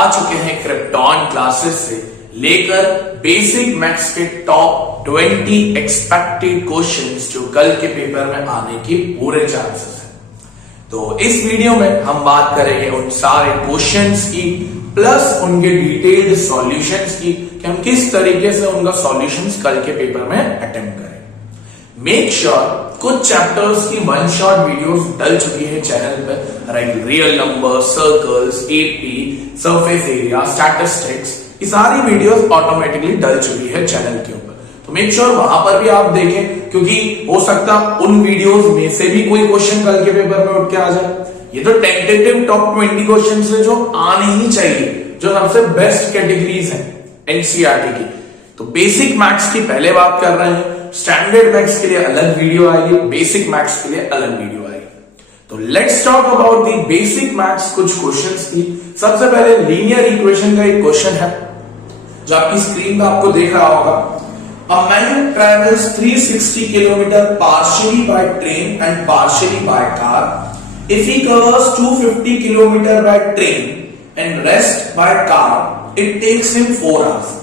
आ चुके हैं krypton classes से लेकर बेसिक मैथ्स के टॉप 20 एक्सपेक्टेड क्वेश्चंस जो कल के पेपर में आने की पूरे चांसेस हैं। तो इस वीडियो में हम बात करेंगे उन सारे क्वेश्चंस की प्लस उनके डिटेल्ड सॉल्यूशंस की कि हम किस तरीके से उनका सॉल्यूशंस कल के पेपर में अटेम्प्ट करें। मेक श्योर कुछ चैप्टर्स की वन शॉट वीडियोस डल चुकी है चैनल पर, like real number, circles, AP, surface area, statistics, ये सारी वीडियोस ऑटोमेटिकली डल चुकी है चैनल के ऊपर। तो मेक श्योर वहां पर भी आप देखें, क्योंकि हो सकता उन वीडियोस में से भी कोई क्वेश्चन कल के पेपर में उठ के आ जाए। ये तो टेंटेटिव टॉप 20 क्वेश्चन है जो आने ही चाहिए, जो सबसे बेस्ट कैटेगरीज है एनसीईआरटी की। तो बेसिक मैथ्स की पहले बात कर रहे हैं, स्टैंडर्ड मैथ्स के लिए अलग वीडियो आएगी, बेसिक मैथ्स के लिए अलग वीडियो आएगी। तो let's talk about the basic maths कुछ क्वेश्चंस की। सबसे पहले लीनियर इक्वेशन का एक क्वेश्चन है जो आपकी स्क्रीन पे आपको देख रहा होगा। A man travels 360 kilometre partially by train and partially by car. If he covers 250 kilometre by train and rest by car, it takes him 4 hours.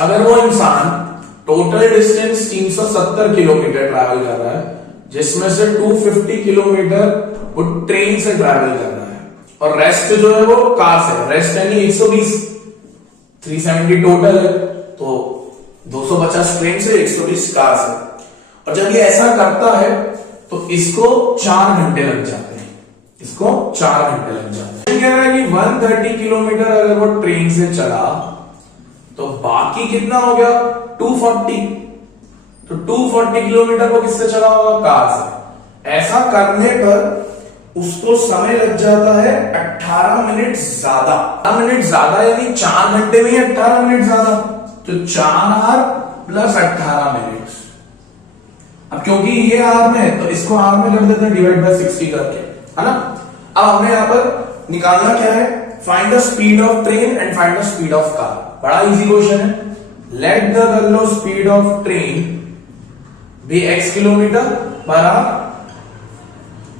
अगर वो इंसान टोटल डिस्टेंस 370 किलोमीटर ट्रैवल कर रहा है, जिसमें से 250 किलोमीटर वो ट्रेन से ट्रैवल कर रहा है और रेस्ट जो है वो कार से, रेस्ट यानी 120, 370 टोटल है, तो 250 ट्रेन से, 120 कार से। और जब ये ऐसा करता है तो इसको 4 घंटे लग जाते हैं, इसको 4 घंटे लग जाते हैं। कह रहा है कि 130 किलोमीटर अगर वो ट्रेन से चला तो बाकी कितना हो गया 240, तो 240 किलोमीटर वो किससे चला होगा, कार से। ऐसा करने पर उसको समय लग जाता है 18 मिनट ज्यादा। 18 मिनट ज्यादा यानी 4 घंटे में ही 18 मिनट ज्यादा, तो 4 आवर प्लस 18 मिनट। अब क्योंकि ये आवर में है तो इसको आवर में कर देते हैं डिवाइड बाय 60 करके, है ना। अब हमें यहां पर निकालना क्या है, find the speed of train and find the speed of car. बड़ा इजी क्वेश्चन है। लेट द कर लो स्पीड ऑफ ट्रेन भी x किलोमीटर पर आवर,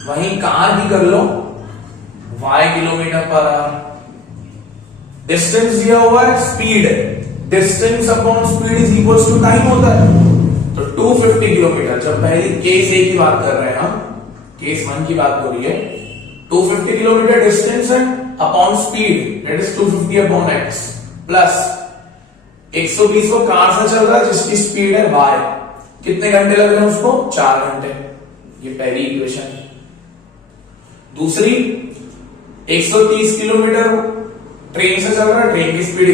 वहीं कार की कर लो y kilometre per hour. Distance दिया हुआ है, स्पीड है, distance upon speed is equals to time होता है। तो 250 किलोमीटर, जब पहले केस ए की बात कर रहे हैं हम, केस 1 की बात हो रही है, 250 किलोमीटर डिस्टेंस है upon speed that is 250 upon x plus 120 को कार से चल रहा है जिसकी स्पीड है y, कितने घंटे लग रहे हैं उसको, 4 घंटे। ये पहली इक्वेशन है। दूसरी, 130 किलोमीटर ट्रेन से चल रहा है, ट्रेन की स्पीड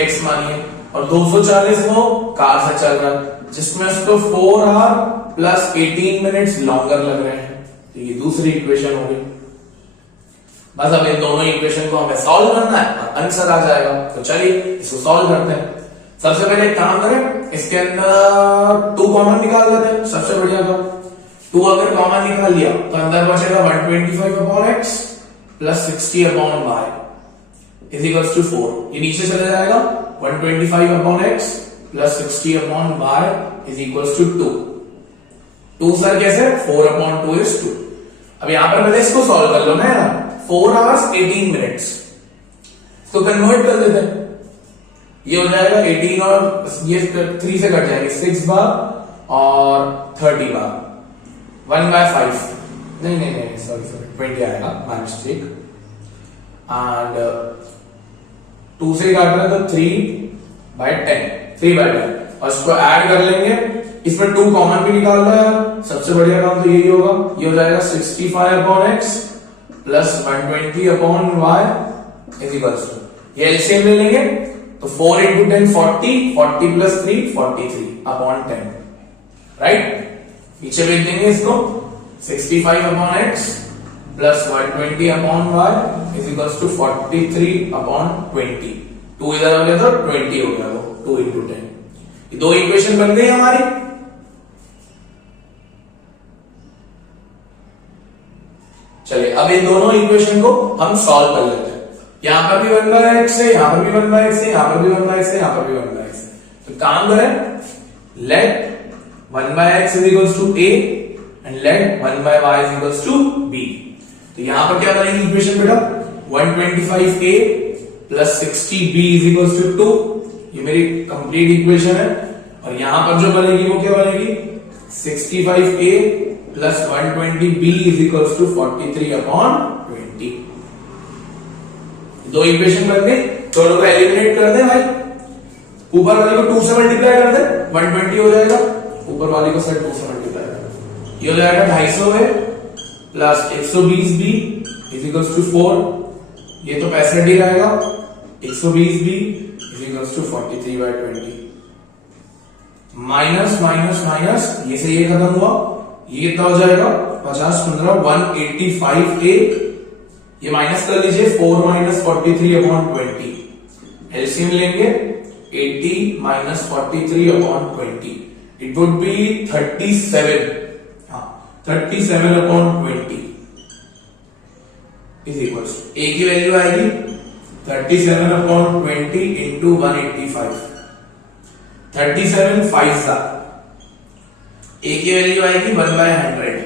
x मानिए, और 240 वो कार से चल रहा है जिसमें उसको 4 आवर प्लस 18 मिनट्स लॉन्गर लग रहे हैं। तो ये दूसरी इक्वेशन हो गई। बस अब इन दोनों इक्वेशन को हमें सॉल्व करना है और आंसर आ जाएगा। तो चलिए इसको सॉल्व करते हैं। सबसे पहले एक काम करें, इसके अंदर 2 कॉमन निकाल लेते हैं, सबसे बढ़िया काम। 2 अगर कॉमन निकाल लिया तो अंदर बचेगा 125 upon x plus 60 upon y is equals to 4। ये नीचे चला जाएगा, 125 upon x plus 60 upon y is equals to 2। 2 sir कैसे, 4 अपॉन 2 इज 2। अब यहां पर पहले इसको सॉल्व कर लो ना यार, 4 आवर्स 18 मिनट्स, इसको कन्वर्ट कर देते हैं। ये हो जाएगा 18 और ये 3 से कट जाएंगे, 6 बार और 30 बार, 1/5, नहीं सॉरी 20 आएगा, माय मिस्टेक। एंड 2 से काट रहे हैं तो 3/10 और इसको ऐड कर लेंगे। इसमें 2 कॉमन भी निकाल रहा है, सबसे बढ़िया काम तो यही होगा। ये हो जाएगा 65 upon x plus 120 upon y is equals to, ये एलसीएम ले लेंगे तो 4 इंटू 10 40 प्लस 3 43 अपॉन 10, राइट। पीछे भेज देंगे इसको, 65 upon x plus 120 upon y is equals to 43 upon 20। 2 इधर हो गया तो 20 हो गया, वो 2 इंटू 10। ये 2 इक्वेशन बन गई हमारी। चलिए अब इन दोनों इक्वेशन को हम सॉल्व कर लेते हैं। यहां पर भी 1/x है, यहां पर भी 1/x है, यहां पर भी 1/x है, यहां पर भी 1/x है। तो काम करें, let 1/x is equals to a and let 1/y is equals to b। तो यहां पर क्या बनेगी इक्वेशन बेटा, 125a plus 60b is equal to 2। ये मेरी कंप्लीट इक्वेशन है। और यहां पर जो बनेगी वो क्या बनेगी, 65a plus 120b is equal to 43/20। दो इक्वेशन बन गई, दोनों को एलिमिनेट कर दे भाई। ऊपर वाले को 2 से मल्टीप्लाई कर दे, 120 हो जाएगा। ऊपर वाले को सर 2 से मल्टीप्लाई कर, ये हो जाएगा 250 है plus 120b is equal to 4। ये तो 65 ही रहेगा। 120b is equal to 43/20। Minus minus minus, ये से ये खत्म हुआ, ये कितना हो जाएगा 50 15 185a। ये माइनस कर लीजिए, 4 माइनस 43/20। एलसीएम लेंगे 80 माइनस 43/20, इट वुड बी 37। हाँ 37/20 इज इक्वल टू, ए की वैल्यू आएगी 37/20 इंटू 185। 37 5 सा, ए की वैल्यू आएगी 1/100।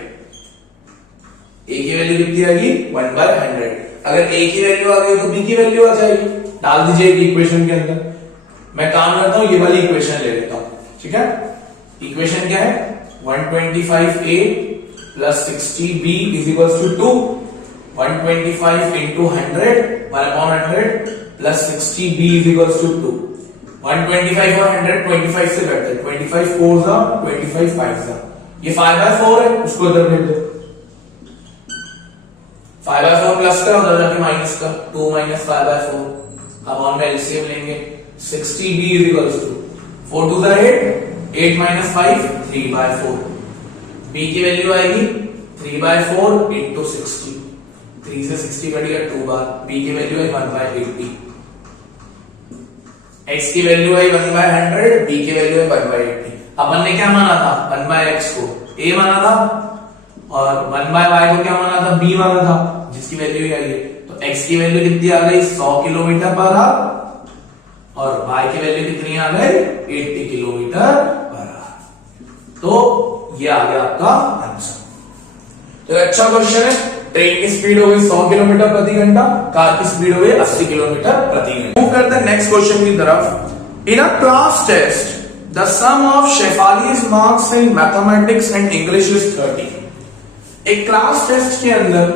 ए की वैल्यू कितनी आएगी 1/100। अगर ए की वैल्यू आ गई तो बी की वैल्यू आ जाएगी, डाल दीजिए एक इक्वेशन के अंदर। मैं काम करता हूं, ये वाली इक्वेशन ले लेता हूं, ठीक है। इक्वेशन क्या है, 125a plus 60b is equal to 2। 125 into 100 1/100 plus 60b is equal to 2। 125 और 100 25 से कटते हैं, 25 4 जा 25 5 जा, ये 5/4 है, उसको इधर भेज दो। 5/4 प्लस का, उधर जाके माइनस का, 2 माइनस 5/4। अब ऑन का एलसीएम लेंगे, 60b इज इक्वल टू 4 2 जा 8, 8 माइनस 5 3/4। b की वैल्यू आएगी 3/4 इंटू 60। 3 से 60 कटेगा 2 बार, b की वैल्यू है 1/80। x की वैल्यू है 1/100, b की वैल्यू है 1/80। अपन ने क्या माना था, 1/x को a माना था और 1/y को क्या माना था, b माना था, जिसकी वैल्यू आई है। तो x की वैल्यू कितनी आ गई 100 किलोमीटर पर आवर और y की वैल्यू कितनी आ गई 80 किलोमीटर पर आवर। तो ये आ गया आपका आंसर। तो अच्छा क्वेश्चन है। ट्रेन की स्पीड हो गई 100 किलोमीटर प्रति घंटा, कार की स्पीड हो गई 80 किलोमीटर प्रति घंटा। मूव करते हैं नेक्स्ट क्वेश्चन की तरफ। In a class test the sum of Shefali's marks in mathematics and English is 30। एक क्लास टेस्ट के अंदर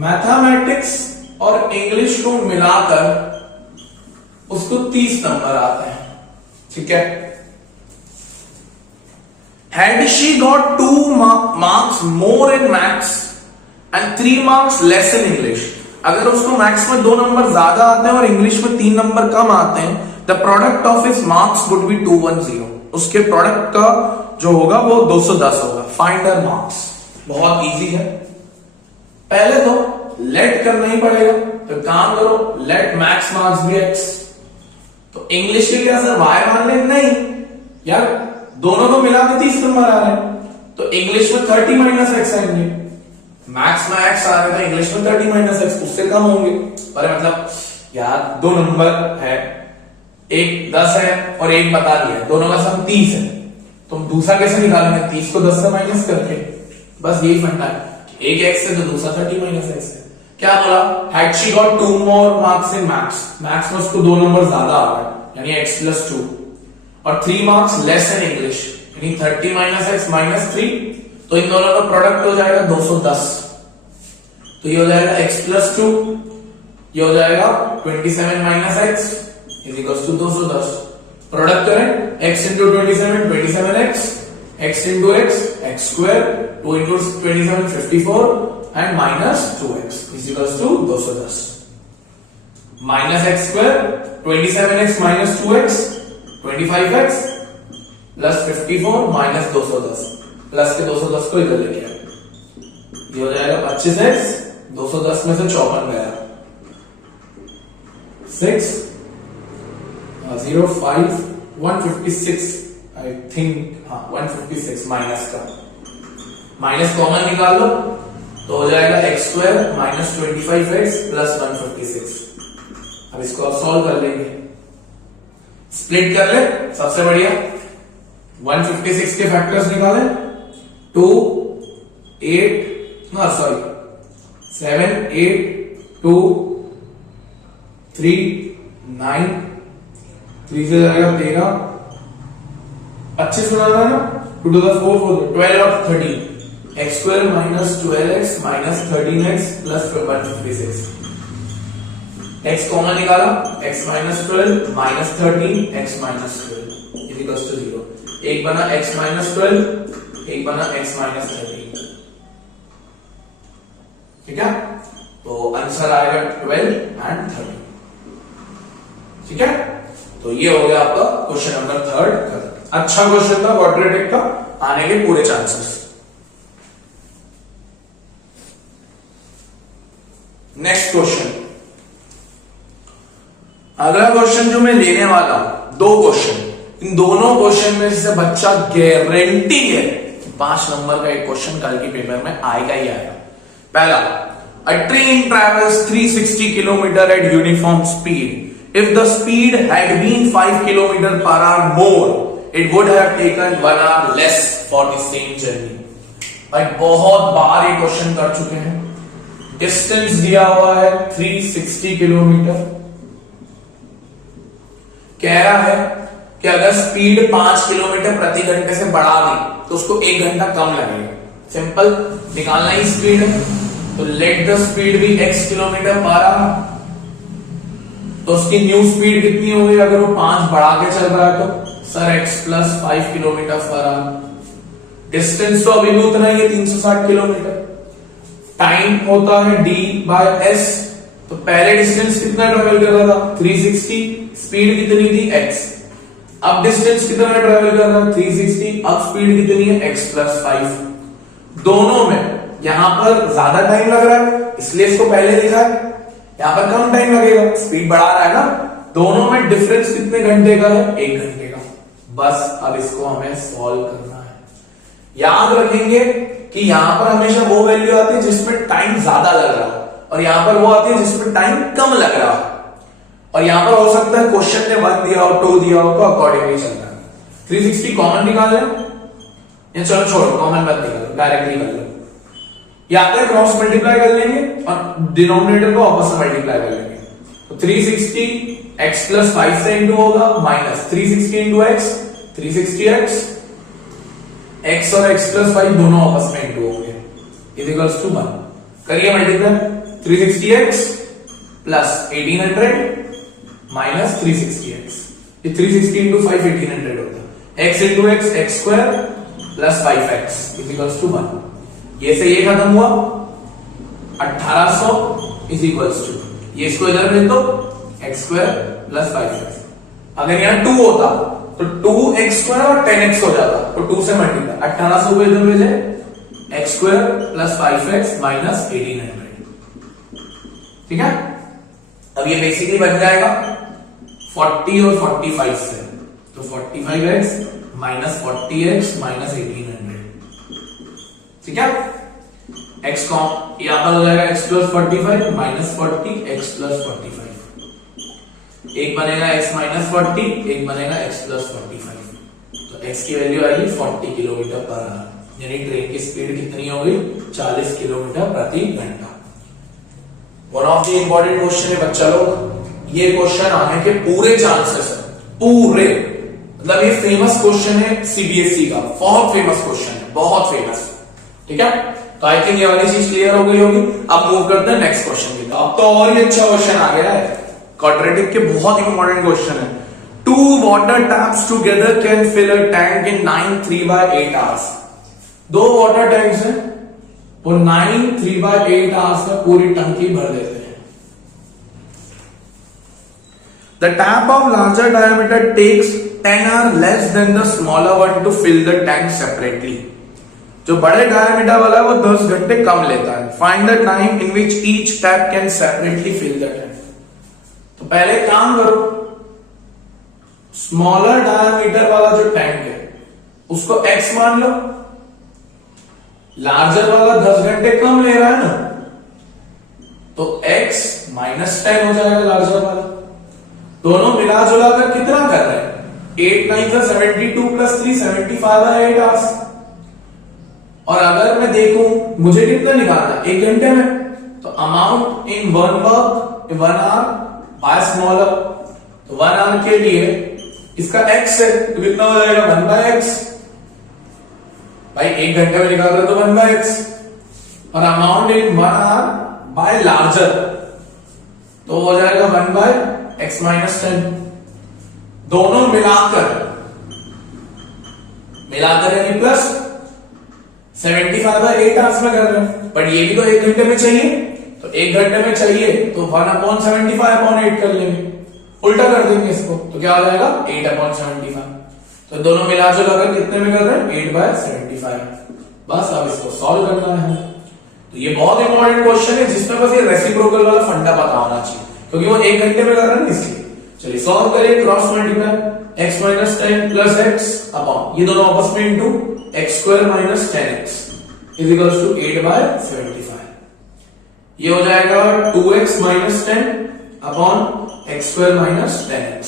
मैथमेटिक्स और इंग्लिश को मिलाकर उसको 30 नंबर आते हैं, ठीक है। Had she got 2 marks more in maths and 3 marks less in English, अगर उसको मैथ्स में 2 नंबर ज्यादा आते हैं और इंग्लिश में 3 नंबर कम आते हैं, the product of his marks would be 210। उसके प्रोडक्ट का जो होगा वो 210 होगा। Find her marks. बहुत इजी है। पहले तो लेट करना ही पड़ेगा, तो काम करो, let maths marks be x। तो इंग्लिश के लिए सर y मान ले, नहीं यार, दोनों को मिला के 30 नंबर आ रहे हैं, तो इंग्लिश में 30 माइनस एक्स आएंगे। मैथ्स में एक्स आ रहे थे, इंग्लिश में 30 माइनस एक्स, उससे कम होंगे। पर मतलब यार 2 नंबर है, एक 10 है और एक बता दिया, दोनों का सम 30 है, तो दूसरा कैसे निकालेंगे, 30 को 10 से माइनस करके। बस यही फंडा है, एक एक्स है तो दूसरा 30 माइनस एक्स है। क्या बोला, had she got 2 more marks in maths, maths में उसको 2 नंबर ज्यादा आ गए, यानी x प्लस 2, और 3 मार्क्स लेस इन इंग्लिश, यानी 30 माइनस एक्स माइनस 3, तो इन दोनों का प्रोडक्ट हो जाएगा 210। तो ये हो जाएगा x प्लस 2, ये हो जाएगा 27 minus x is equal to 210। Product करें, x into 27 27x, x into x x square, 2 into 27 54 and minus 2x is equal to 210। Minus x square 27x minus 2x 25x plus 54 minus 210, plus के 210 को इधर लेके आओ, ये हो जाएगा 25x, 210 में से 54 गया, 6 0 5 156 आई थिंक, हाँ 156 माइनस का, माइनस कॉमन निकाल लो तो हो जाएगा x square minus 25x plus 156। अब इसको आप सॉल्व कर लेंगे, स्प्लिट कर ले, सबसे बढ़िया 156 के फैक्टर्स निकालें, 2 8 7 8 2 3 9 3 से जाएगा 13 25 बनाना है ना, 2 to the 4 12 और 13 x square minus 12x minus 13x plus 156 x common निकाला x minus 12 minus 13 x minus 12 is equals to 0। एक बना x minus 12 एक बना x minus 13, ठीक है, तो आंसर आएगा 12 and 13, ठीक है। तो ये हो गया आपका क्वेश्चन नंबर 3। अच्छा क्वेश्चन था क्वाड्रेटिक का, आने के पूरे चांसेस। नेक्स्ट क्वेश्चन, अगला क्वेश्चन जो मैं लेने वाला हूं, 2 क्वेश्चन, इन दोनों क्वेश्चन में से बच्चा गारंटी है 5 नंबर का एक क्वेश्चन कल के पेपर में आएगा ही आएगा। पहला, अ train travels 360 kilometre eight uniform speed. If the speed had been 5 km per hour more, it would have taken 1 hour less for the same journey। भाई बहुत बार ये क्वेश्चन कर चुके हैं। डिस्टेंस दिया हुआ है 360 किलोमीटर, कह रहा है कि अगर स्पीड 5 किलोमीटर प्रति घंटे से बढ़ा दी तो उसको 1 घंटा कम लगेगा। सिंपल, निकालना ही स्पीड है, तो लेट द स्पीड भी x किलोमीटर पर आवर, तो उसकी न्यू स्पीड कितनी होगी अगर वो 5 बढ़ा के चल रहा है तो sir x plus 5 kilometre per hour. Distance तो अभी भी उतना ही है 360 किलोमीटर। टाइम होता है d बाय s, तो पहले डिस्टेंस कितना ट्रेवल कर रहा था 360, स्पीड कितनी थी x। अब डिस्टेंस कितना ट्रेवल कर रहा है 360, अब स्पीड कितनी है x प्लस 5। दोनों में यहां पर ज्यादा टाइम लग रहा है इसलिए इसको पहले लिखा है, यहां पर कम टाइम लगेगा, स्पीड बढ़ा रहा है ना। दोनों में डिफरेंस कितने घंटे का है 1 घंटे का। बस अब इसको हमें सॉल्व करना है। याद रखेंगे कि यहां पर हमेशा वो वैल्यू आती है जिसमें टाइम ज्यादा लग रहा है और यहां पर वो आती है जिसमें टाइम कम लग रहा है। और यहां पर हो सकता है क्वेश्चन ने 1 दिया हो 2 दिया हो तो अकॉर्डिंगली चलता है। 360 कॉमन निकाल लें, या चलो छोड़ो कॉमन मत निकालो, डायरेक्टली कर लो। या तो क्रॉस मल्टीप्लाई कर लेंगे और डिनोमिनेटर को आपस में मल्टीप्लाई कर लेंगे, तो 360 x प्लस 5 से इंटू होगा minus 360 into x 360x, x और x प्लस 5 दोनों आपस में इंटू होंगे इज इक्वल्स टू 1। करिए multiply, 360x plus 1800 minus 360x, ये 360 इंटू 5 1800 होता है। x into x x square plus 5x is equals to 1। ये से ये खत्म हुआ, 1800 इज इक्वल्स टू, ये इसको इधर भेज दो एक्स स्क्वायर प्लस 5x। अगर यहां 2 होता तो 2x स्क्वायर और 10x हो जाता, तो 2 से मल्टीप्लाई, 1800 को इधर भेजे x square plus 5x minus 1800, ठीक है। अब ये बेसिकली बन जाएगा 40 और 45 से, तो 45x माइनस 40x माइनस 1800, ठीक है। x को यहां पर हो जाएगा x plus 45 minus 40 x plus 45, एक बनेगा x माइनस 40, एक बनेगा x प्लस 45, तो x की वैल्यू आएगी 40 किलोमीटर पर आवर, यानी ट्रेन की स्पीड कितनी हो गई 40 किलोमीटर प्रति घंटा। One of the important question है बच्चा लोग, ये क्वेश्चन आने के पूरे चांसेस है, पूरे, मतलब ये फेमस क्वेश्चन है सीबीएसई का, बहुत फेमस क्वेश्चन है, बहुत फेमस, ठीक है। तो आई थिंक ये वाली चीज क्लियर हो गई होगी। अब मूव करते हैं नेक्स्ट क्वेश्चन की। अब तो और ही अच्छा क्वेश्चन आ गया है, क्वाड्रेटिक के बहुत इंपॉर्टेंट क्वेश्चन है। 2 water taps together can fill a tank in 9 3/8 hours. 2 water tanks हैं, वो 9 3/8 आवर्स में पूरी टंकी भर देते हैं। The tap of larger diameter takes 10 hours less than the smaller one to fill the tank separately। जो बड़े डायमीटर वाला है वो 10 घंटे कम लेता है। Find the time in which each tap can separately fill the tank. तो पहले काम करो, स्मॉलर डायमीटर वाला जो टैंक है उसको x मान लो, लार्जर वाला 10 घंटे कम ले रहा है ना, तो x माइनस 10 हो जाएगा लार्जर वाला। दोनों मिला जुला कर कितना कर रहे हैं, 8 9 72 प्लस 3 75/8 आवर्स। और अगर मैं देखूं मुझे कितना निकालना है 1 घंटे में, तो amount in 1 work 1 hour by smaller, तो 1 आवर के लिए इसका x है तो कितना हो जाएगा 1/x। भाई 1 घंटे में निकाल रहे तो 1/x, और amount in 1 hour by larger तो हो जाएगा 1/x - 10। दोनों मिलाकर यानी प्लस 75/8 आवर्स में कर रहे हैं, बट ये भी तो 1 घंटे में चाहिए, तो 1 घंटे में चाहिए तो 1/75/8 कर लेंगे, उल्टा कर देंगे इसको, तो क्या हो जाएगा 8/75। तो दोनों मिला जुलाकर कितने में कर रहे हैं 8/75। बस अब इसको सॉल्व करना है। तो ये बहुत इंपॉर्टेंट क्वेश्चन है जिसमें बस ये रेसिप्रोकल वाला फंडा पता होना चाहिए, क्योंकि वो 1 घंटे में कर रहे हैं इसलिए। चलिए सॉल्व करिए, cross multiply x - 10 + x upon ये दोनों आपस में into x² - 10x is equal to 8/75। ये हो जाएगा 2x - 10 upon x² - 10x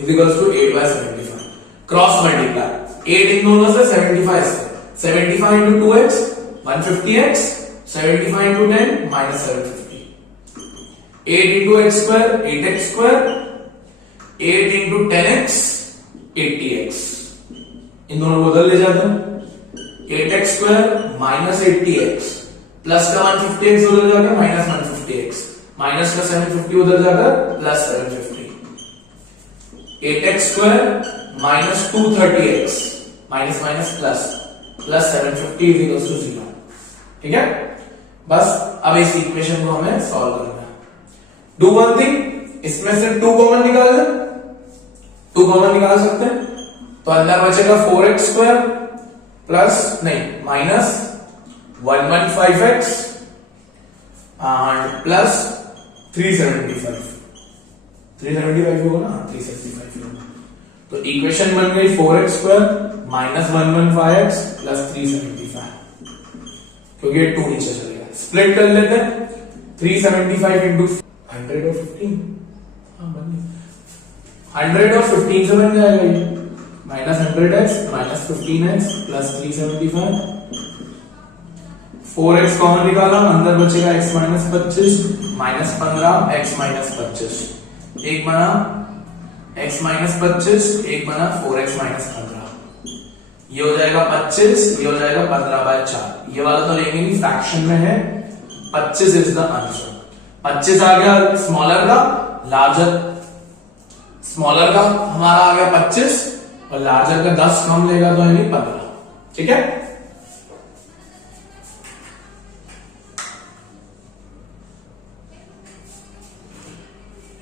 is equal to 8/75। Cross multiply 8 इन दोनों से 75 से 75 into 2x 150x 75 into 10 -750। 8 into x² 8x², 8 into 10x 80x, इन दोनों को उधर ले जाते हैं। 8x² -80x प्लस का 150x उधर जाकर -150x माइनस का 750 उधर जाकर plus 750। 8x² -230x minus minus plus 750 is equal to 0। ठीक है, बस अब इस इक्वेशन को हमें सॉल्व करना है। डू वन थिंग, इसमें से 2 कॉमन निकाल दें, 2 कॉमन निकाल सकते हैं, तो अंदर बचेगा 4x² प्लस नहीं माइनस 115x एंड प्लस 375 होगा ना, 365 होगा। तो इक्वेशन बन गई 4x² माइनस 115x प्लस 375, क्योंकि ये 2 नीचे चलेगा। स्प्लिट कर लेते हैं, 375 इंटू 100 और 15, 100 और 15 से बन जाएगा ये, minus 100x minus 15x plus 375। 4x common निकाला, अंदर बचेगा x - 25 माइनस 15 x - 25, एक बना x - 25, एक बना 4x - 15। ये हो जाएगा 25, ये हो जाएगा 15/4। ये वाला तो लेंगे नहीं, फ्रैक्शन में है। 25 इज द आंसर। 25 आ गया स्मॉलर का, लार्जर स्मॉलर का हमारा आ गया 25 और लार्जर का 10 कम लेगा तो यानी 15। ठीक है,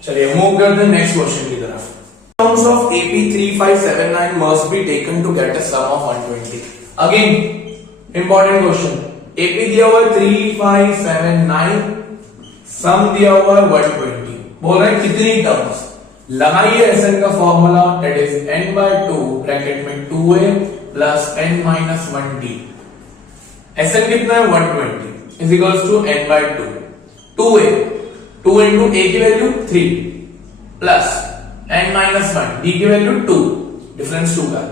चलिए मूव करते हैं नेक्स्ट क्वेश्चन की तरफ। Terms of AP 3579 must be taken to get a sum of 120. Again, important question. AP दिया हुआ 3579, सम दिया हुआ 120। बोल रहे हैं कितनी टर्म्स लगाइए SN का formula, that is n/2 bracket में 2a plus n - 1d। SN कितना है 120 is equals to n/2 2a, 2 into a की वैल्यू 3 प्लस n - 1 d की वैल्यू 2, डिफरेंस 2 का।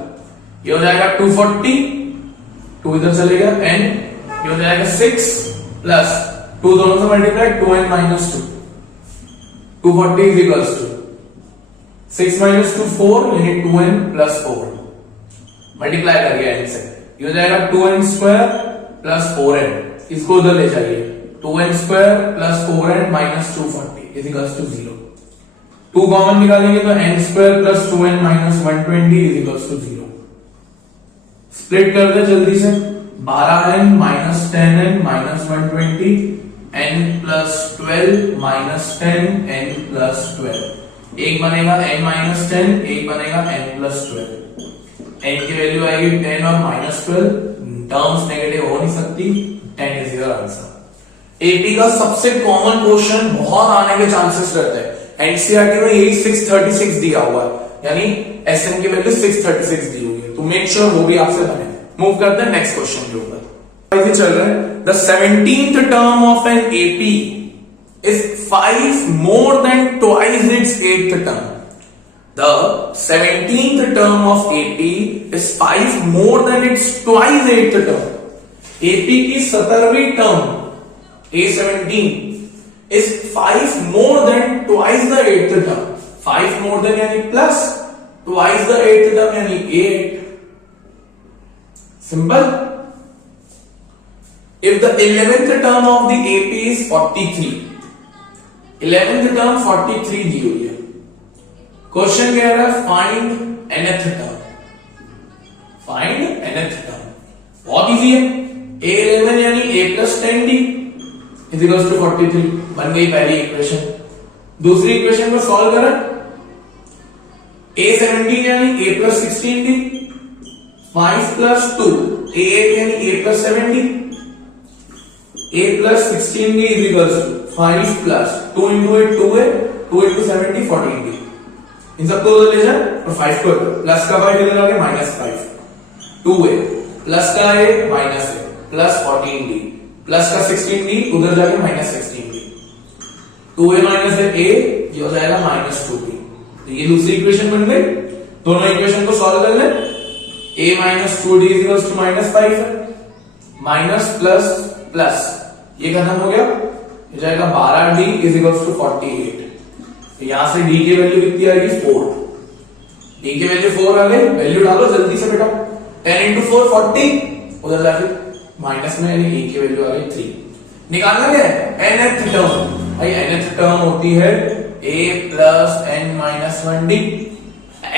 ये हो जाएगा 240, 2 इधर चलेगा n, ये हो जाएगा 6 प्लस 2 दोनों से multiply 2n - 2, 240 is equals to 6 - 2 4 यानी 2n प्लस 4 मल्टीप्लाई कर गया n से, ये हो जाएगा 2n² प्लस 4n, इसको उधर ले जाइए 2n² plus 4n minus 240 is equals to 0। 2 common निकालेंगे तो n² plus 2n minus 120 is equals to 0। Split कर दे जल्दी से, 12n minus 10n minus 120, n plus 12 minus 10 n plus 12, एक बनेगा n माइनस 10, एक बनेगा n प्लस 12। n की वैल्यू आएगी 10 और माइनस 12, टर्म्स नेगेटिव हो नहीं सकती, 10 इज योर आंसर। एपी का सबसे कॉमन क्वेश्चन बहुत आने के चांसेस रहते हैं। एनसीईआरटी में यही 636 दिया हुआ है, यानी एसएन की वैल्यू 636 दी हुई है, तो मेक श्योर वो भी आपसे बने। मूव करते हैं नेक्स्ट क्वेश्चन के ऊपर। ऐसे चल रहा है, the 17th term of an AP is 5 more than twice its 8th term. The 17th term of AP is 5 more than its twice 8th term. AP की 17वीं term A17 is 5 more than twice the 8th term. 5 more than यानी plus twice the 8th term यानी 8. Simple. If the 11th term of the AP is 43, 11th term 43 दी हुई है. Question कह रहा है find nth term. Find nth term. बहुत easy है. A11 यानी A plus 10D is equals to 43. बन गई पहली इक्वेशन. दूसरी इक्वेशन को सॉल्व करें. A17 यानी A plus 16D, 5 plus 2, A8 यानी A plus 7D, A plus 16D is equals to 5 plus 2 into 8 2A, 2 into 70 14D. इन सबको उधर ले जाए और 5 को प्लस का बाय किधर आ गया -5, 2A प्लस का A minus A plus 14D plus का 16D उधर जाके -16D, 2A माइनस A ये हो जाएगा -2D. ये दूसरी इक्वेशन बन गई. दोनों इक्वेशन को सॉल्व कर ले. A minus 2D is equals to -5 है. माइनस प्लस प्लस ये खत्म हो गया. ये जाएगा 12D is equals to 48. तो यहां से D की वैल्यू कितनी आएगी 4. D की वैल्यू 4 आ गई. वैल्यू डालो जल्दी से बेटा. 10 into 4 40. उधर जाके माइनस में यानी A की वैल्यू आ गई 3. निकालना क्या है nth टर्म. भाई nth टर्म होती है A plus n minus 1D.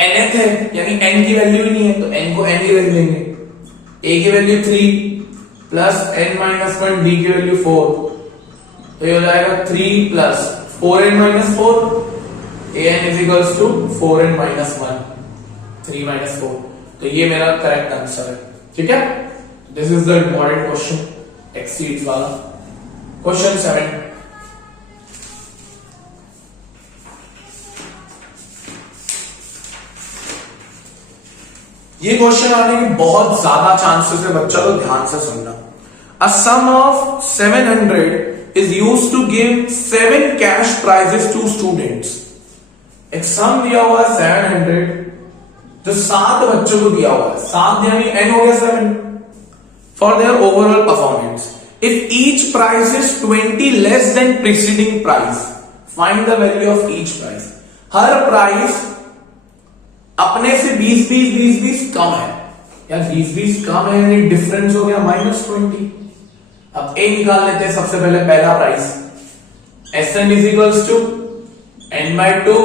nth है यानी n की वैल्यू ही नहीं है तो n को n ही रख देंगे. A की value 3 plus n minus 1 D की वैल्यू 4 तो ये हो जाएगा 3 plus 4n minus 4. an is equals to 4n minus 1, 3 minus 4. तो ये मेरा करेक्ट आंसर है. ठीक है. This is the important question exceeds वाला. क्वेश्चन 7. ये क्वेश्चन आने के बहुत ज्यादा चांसेस है बच्चा, तो ध्यान से सुनना. A sum of 700 is used to give 7 cash prizes to students. एक सम दिया हुआ है 700 जो 7 बच्चों को दिया हुआ है. 7 यानी n हो गया 7 for their overall performance. If each prize is 20 less than preceding prize, find the value of each prize. हर प्राइस अपने से 20 कम है. यार 20 कम है यानी डिफरेंस हो गया -20. अब ए निकाल लेते हैं सबसे पहले. पहला prize Sn is equals to n/2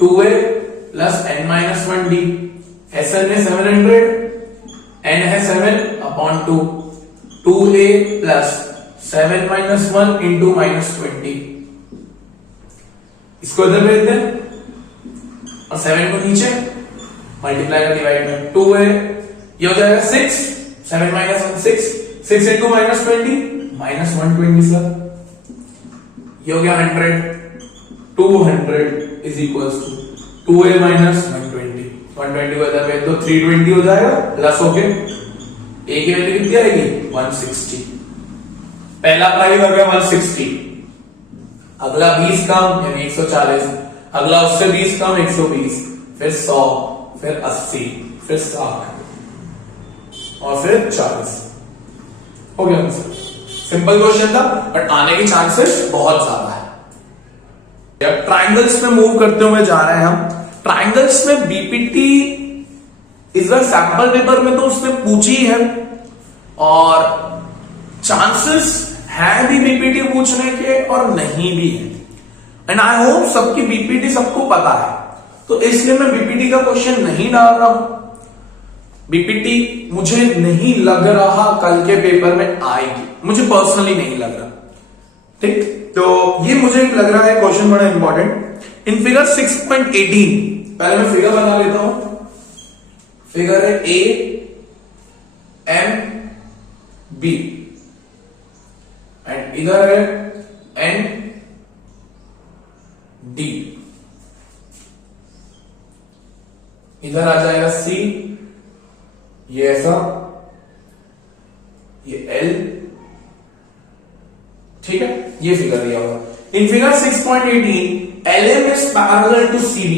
2a plus n minus 1d. Sn है 700, n है 7/2, 2a प्लस 7 minus 1 into -20. इसको इधर भेज दें और 7 को नीचे मल्टीप्लाई का डिवाइड में 2 है. ये हो जाएगा 6. 7 minus 1 6. 6 into -20 -120 sir. ये हो गया 100. 200 is equals to 2a minus 120. 120 को इधर भेज दो 320 हो जाएगा. प्लस हो गया a की वैल्यू कितनी आएगी 160. पहला प्राइस हो गया 160. अगला 20 कम यानी 140. अगला उससे 20 कम 120, फिर 100, फिर 80, फिर 60 और फिर 40. हो गया आंसर. सिंपल क्वेश्चन था बट आने के चांसेस बहुत ज्यादा है. अब ट्राइंगल्स में मूव करते हुए जा रहे हैं हम. ट्राइंगल्स में बीपीटी इस बार सैंपल पेपर में तो उसने पूछी है और चांसेस है भी बीपीटी पूछने के और नहीं भी है. एंड आई होप सबकी बीपीटी सबको पता है तो इसलिए मैं बीपीटी का क्वेश्चन नहीं डाल रहा हूं. बीपीटी मुझे नहीं लग रहा कल के पेपर में आएगी. मुझे पर्सनली नहीं लग रहा. ठीक. तो ये मुझे लग रहा है क्वेश्चन बड़ा इंपॉर्टेंट. इन फिगर 6.18 पहले मैं फिगर बना लेता हूं. फिगर है ए एम बी एंड इधर है एन डी. इधर आ जाएगा सी. ये ऐसा, ये एल. ठीक है. ये फिगर दिया हुआ. In figure 6.18 LM is parallel to CB.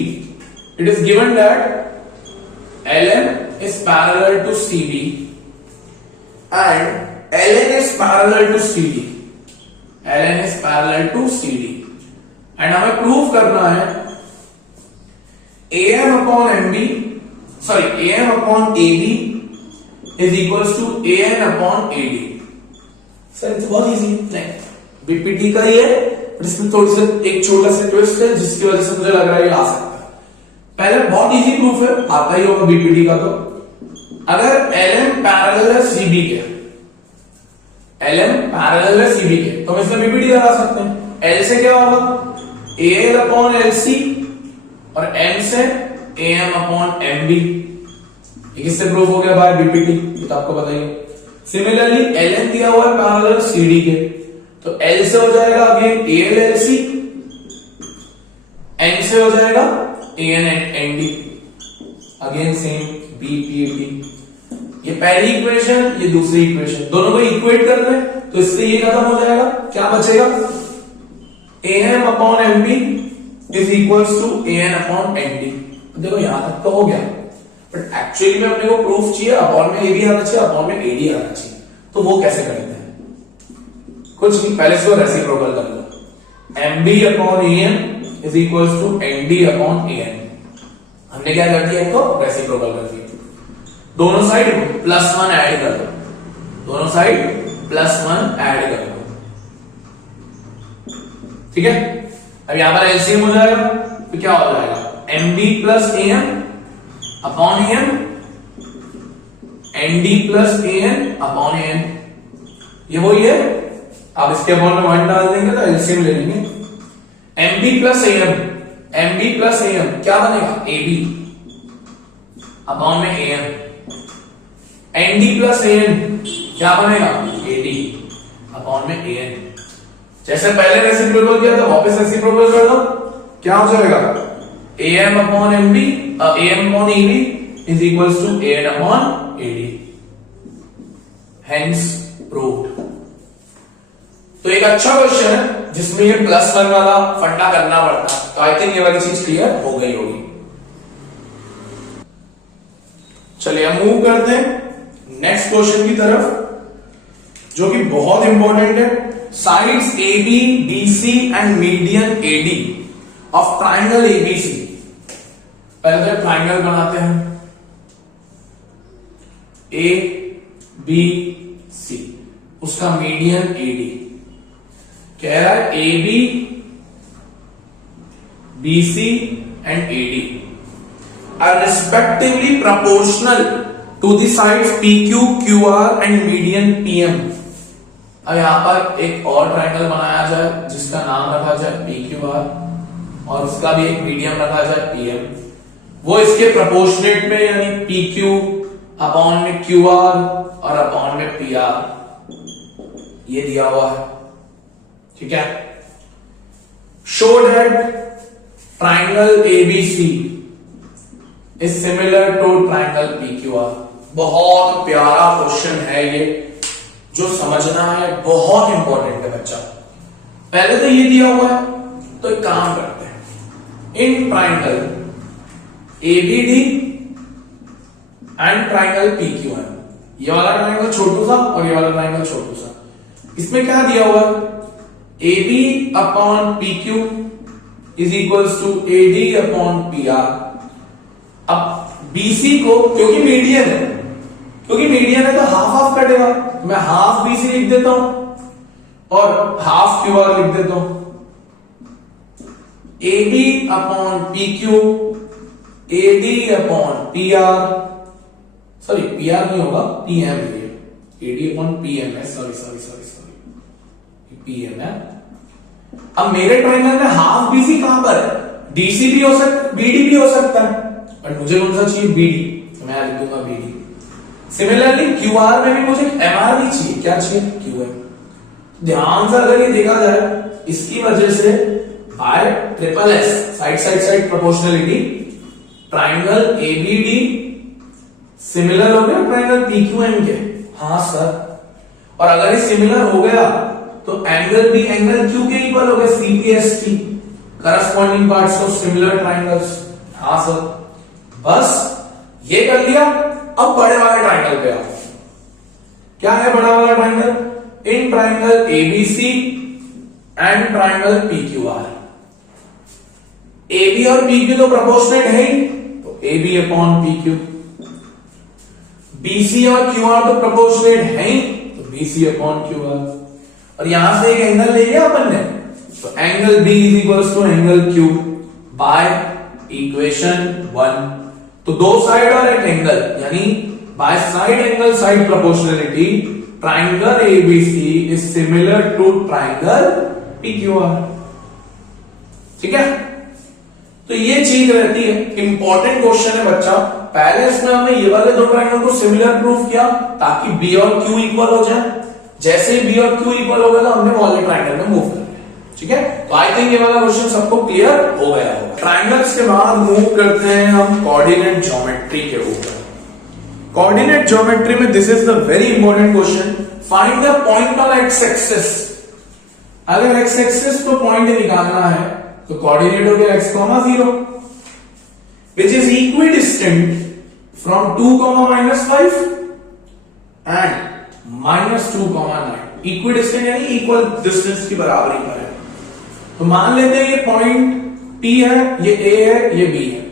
It is given that LM is parallel to CB and LN is parallel to CD. ln is parallel to CD and हमें प्रूव करना है am upon mb sorry am upon ab is equals to an upon ad। Sir ये बहुत easy है, BPT का ही है पर इसमें थोड़ी सी एक छोटा सा ट्विस्ट है जिसकी वजह से मुझे लग रहा है ये आ सकता है। पहले बहुत इजी प्रूफ है, आता ही होगा बीपीटी का। तो अगर lm पैरेलल है cb के, lm पैरेलल है cb के, तो हम इसमें बीपीटी लगा सकते हैं। l से क्या होगा al अपॉन lc और m से am अपॉन mb। ये किससे प्रूफ हो गया बाय बीपीटी, ये तो आपको बताइए। सिमिलरली ln दिया हुआ है पैरेलल cd के, तो l से हो जाएगा अगेन al lc, n से हो जाएगा an nd, again same bpt। ये पहली इक्वेशन, ये दूसरी इक्वेशन, दोनों को इक्वेट कर लें तो इससे ये खत्म हो जाएगा। क्या बचेगा am upon mb is equals to an upon nd। देखो यहां तक तो हो गया, बट एक्चुअली में अपने को प्रूफ चाहिए अपॉन में ab आना चाहिए, अपॉन में ad आना चाहिए। तो वो कैसे करते हैं, कुछ नहीं, पहले इसको रेसिप्रोकल कर लो। mb upon am is equals to nd upon an। हमने क्या कर दिया, इनको रेसिप्रोकल कर दिया। दोनों साइड +1 ऐड कर दो, दोनों साइड +1 ऐड कर दो, ठीक है। अब यहां पर एलसीएम हो जाएगा तो क्या हो जाएगा mb plus am upon am, nd plus an upon an। ये वही है, आप इसके अपॉन में 1 डाल देंगे तो एलसीएम ले लेंगे। mb प्लस am क्या बनेगा ab अपॉन में am, nd प्लस an क्या बनेगा ad अपॉन में an। जैसे पहले रेसिप्रोकल किया था वापस रेसिप्रोकल कर दो, क्या हो जाएगा am upon mb am upon ab is equals to an upon ad, hence proved. तो एक अच्छा क्वेश्चन है जिसमें ये +1 वाला फंडा करना पड़ता है, तो आई थिंक ये वाली चीज क्लियर हो गई होगी। चलिए हम मूव करते हैं नेक्स्ट क्वेश्चन की तरफ जो कि बहुत इंपॉर्टेंट है। Sides AB, BC and median AD of triangle ABC। पहले तो ट्राइंगल बनाते हैं A B C, उसका मीडियन AD। कह रहा है AB, BC and AD are respectively proportional to the sides PQ, QR and median PM। अब यहां पर एक और ट्राइंगल बनाया जाए जिसका नाम रखा जाए PQR और उसका भी एक मीडियम रखा जाए PM। वो इसके प्रोपोर्शनेट में यानी PQ अपॉन में QR और अपॉन में PR ये दिया हुआ है, ठीक है। Show that triangle ABC is similar to triangle PQR। बहुत प्यारा क्वेश्चन है ये, जो समझना है बहुत इंपॉर्टेंट है बच्चा। पहले तो ये दिया हुआ है, तो एक काम करते हैं, in triangle ABD and triangle PQR, ये वाला ट्राइंगल छोटू सा और ये वाला ट्राइंगल छोटू सा, इसमें क्या दिया हुआ है AB upon PQ is equals to AD upon PR। अब BC को क्योंकि मीडियन है तो हाफ हाफ कटेगा, मैं हाफ BC लिख देता हूं और हाफ QR लिख देता हूं। AB upon PQ, AD upon PR, sorry PR नहीं होगा PM है, AD अपॉन PM है, सॉरी PM है। अब मेरे ट्राइंगल में हाफ BC कहां पर है, DC भी हो सकता, BD भी हो सकता है, बट मुझे कौन सा चाहिए BD, तो मैं लिख दूंगा BD। सिमिलरली QR में भी मुझे MR भी चाहिए, क्या चाहिए QM। ध्यान से अगर ये देखा जाए इसकी वजह से by SSS side proportionality triangle ABD similar हो गया ट्राइंगल PQM के। हाँ सर, और अगर ये सिमिलर हो गया तो एंगल भी एंगल Q के इक्वल हो गया, CPST corresponding parts of similar triangles. हाँ सर, बस ये कर लिया। अब बड़े वाले ट्राइंगल पे आओ, क्या है बड़ा वाला triangle, in triangle ABC and triangle PQR। AB और PQ तो प्रोपोर्शनेट है ही, तो AB अपॉन PQ। BC और QR तो प्रोपोर्शनेट है ही, तो BC अपॉन QR। और यहां से एक एंगल ले लिया अपन ने, तो angle B is equals to angle Q by equation 1। तो दो साइड और एक एंगल, यानी by side angle side proportionality triangle ABC is similar to triangle PQR। ठीक है, तो ये चीज रहती है, इंपॉर्टेंट क्वेश्चन है बच्चा। पहले इसमें हमने ये वाले दो ट्राइंगल को सिमिलर प्रूफ किया ताकि B और Q इक्वल हो जाए। जैसे ही B और Q इक्वल हो गया तो हमने वाले ट्राइंगल में मूव कर लिया। ठीक है, तो आई थिंक ये वाला क्वेश्चन सबको क्लियर हो गया होगा। ट्राइंगल्स के बाद मूव करते हैं हम कोऑर्डिनेट ज्योमेट्री के ऊपर। कोऑर्डिनेट ज्योमेट्री में this is the very important question, find the point on x axis. अगर एक्स एक्सिस को पॉइंट निकालना है तो कोऑर्डिनेट हो गया x, 0 which is equidistant from 2, -5 and -2, 9। Equidistant यानी इक्वल डिस्टेंस की बराबरी पर है। तो मान लेते हैं ये पॉइंट P है, ये A है, ये B है।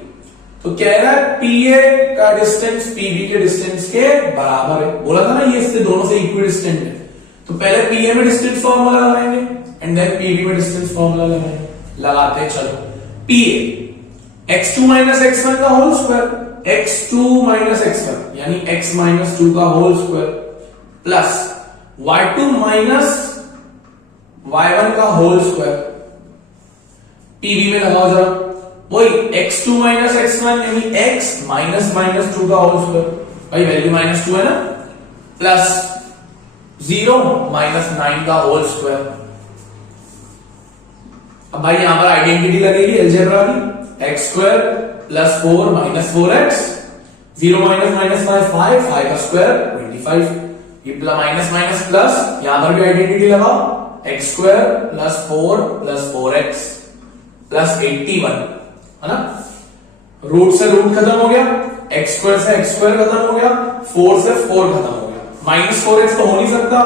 तो कह रहा है PA का डिस्टेंस PB के डिस्टेंस के बराबर है। बोला था ना ये इससे दोनों से इक्विडिस्टेंट है। तो पहले PA में डिस्टेंस फॉर्मूला लगाएंगे एंड देन PB में डिस्टेंस फॉर्मूला लगाएंगे। लगाते हैं, चलो। PA x2 - x1 का होल स्क्वायर, x2 - x1 यानी x - 2 का whole square plus y2 - y1 का होल स्क्वायर। PB में लगाओ जरा, वही x2 - x1 यानी x -2 का होल स्क्वायर, भाई वैल्यू -2 है ना, प्लस 0 - 9 का होल स्क्वायर। अब भाई यहां पर आइडेंटिटी लगेगी अलजेब्रा की, x स्क्वायर प्लस 4 - 4x, 0 - -5 5 का स्क्वायर 25। ये माइनस प्लस, यहां पर भी आइडेंटिटी लगाओ, x square plus 4 plus 4x plus 81 है ना। रूट से रूट खत्म हो गया, x स्क्वायर से x स्क्वायर खत्म हो गया, 4 से 4 खत्म हो गया, -4x तो हो नहीं सकता,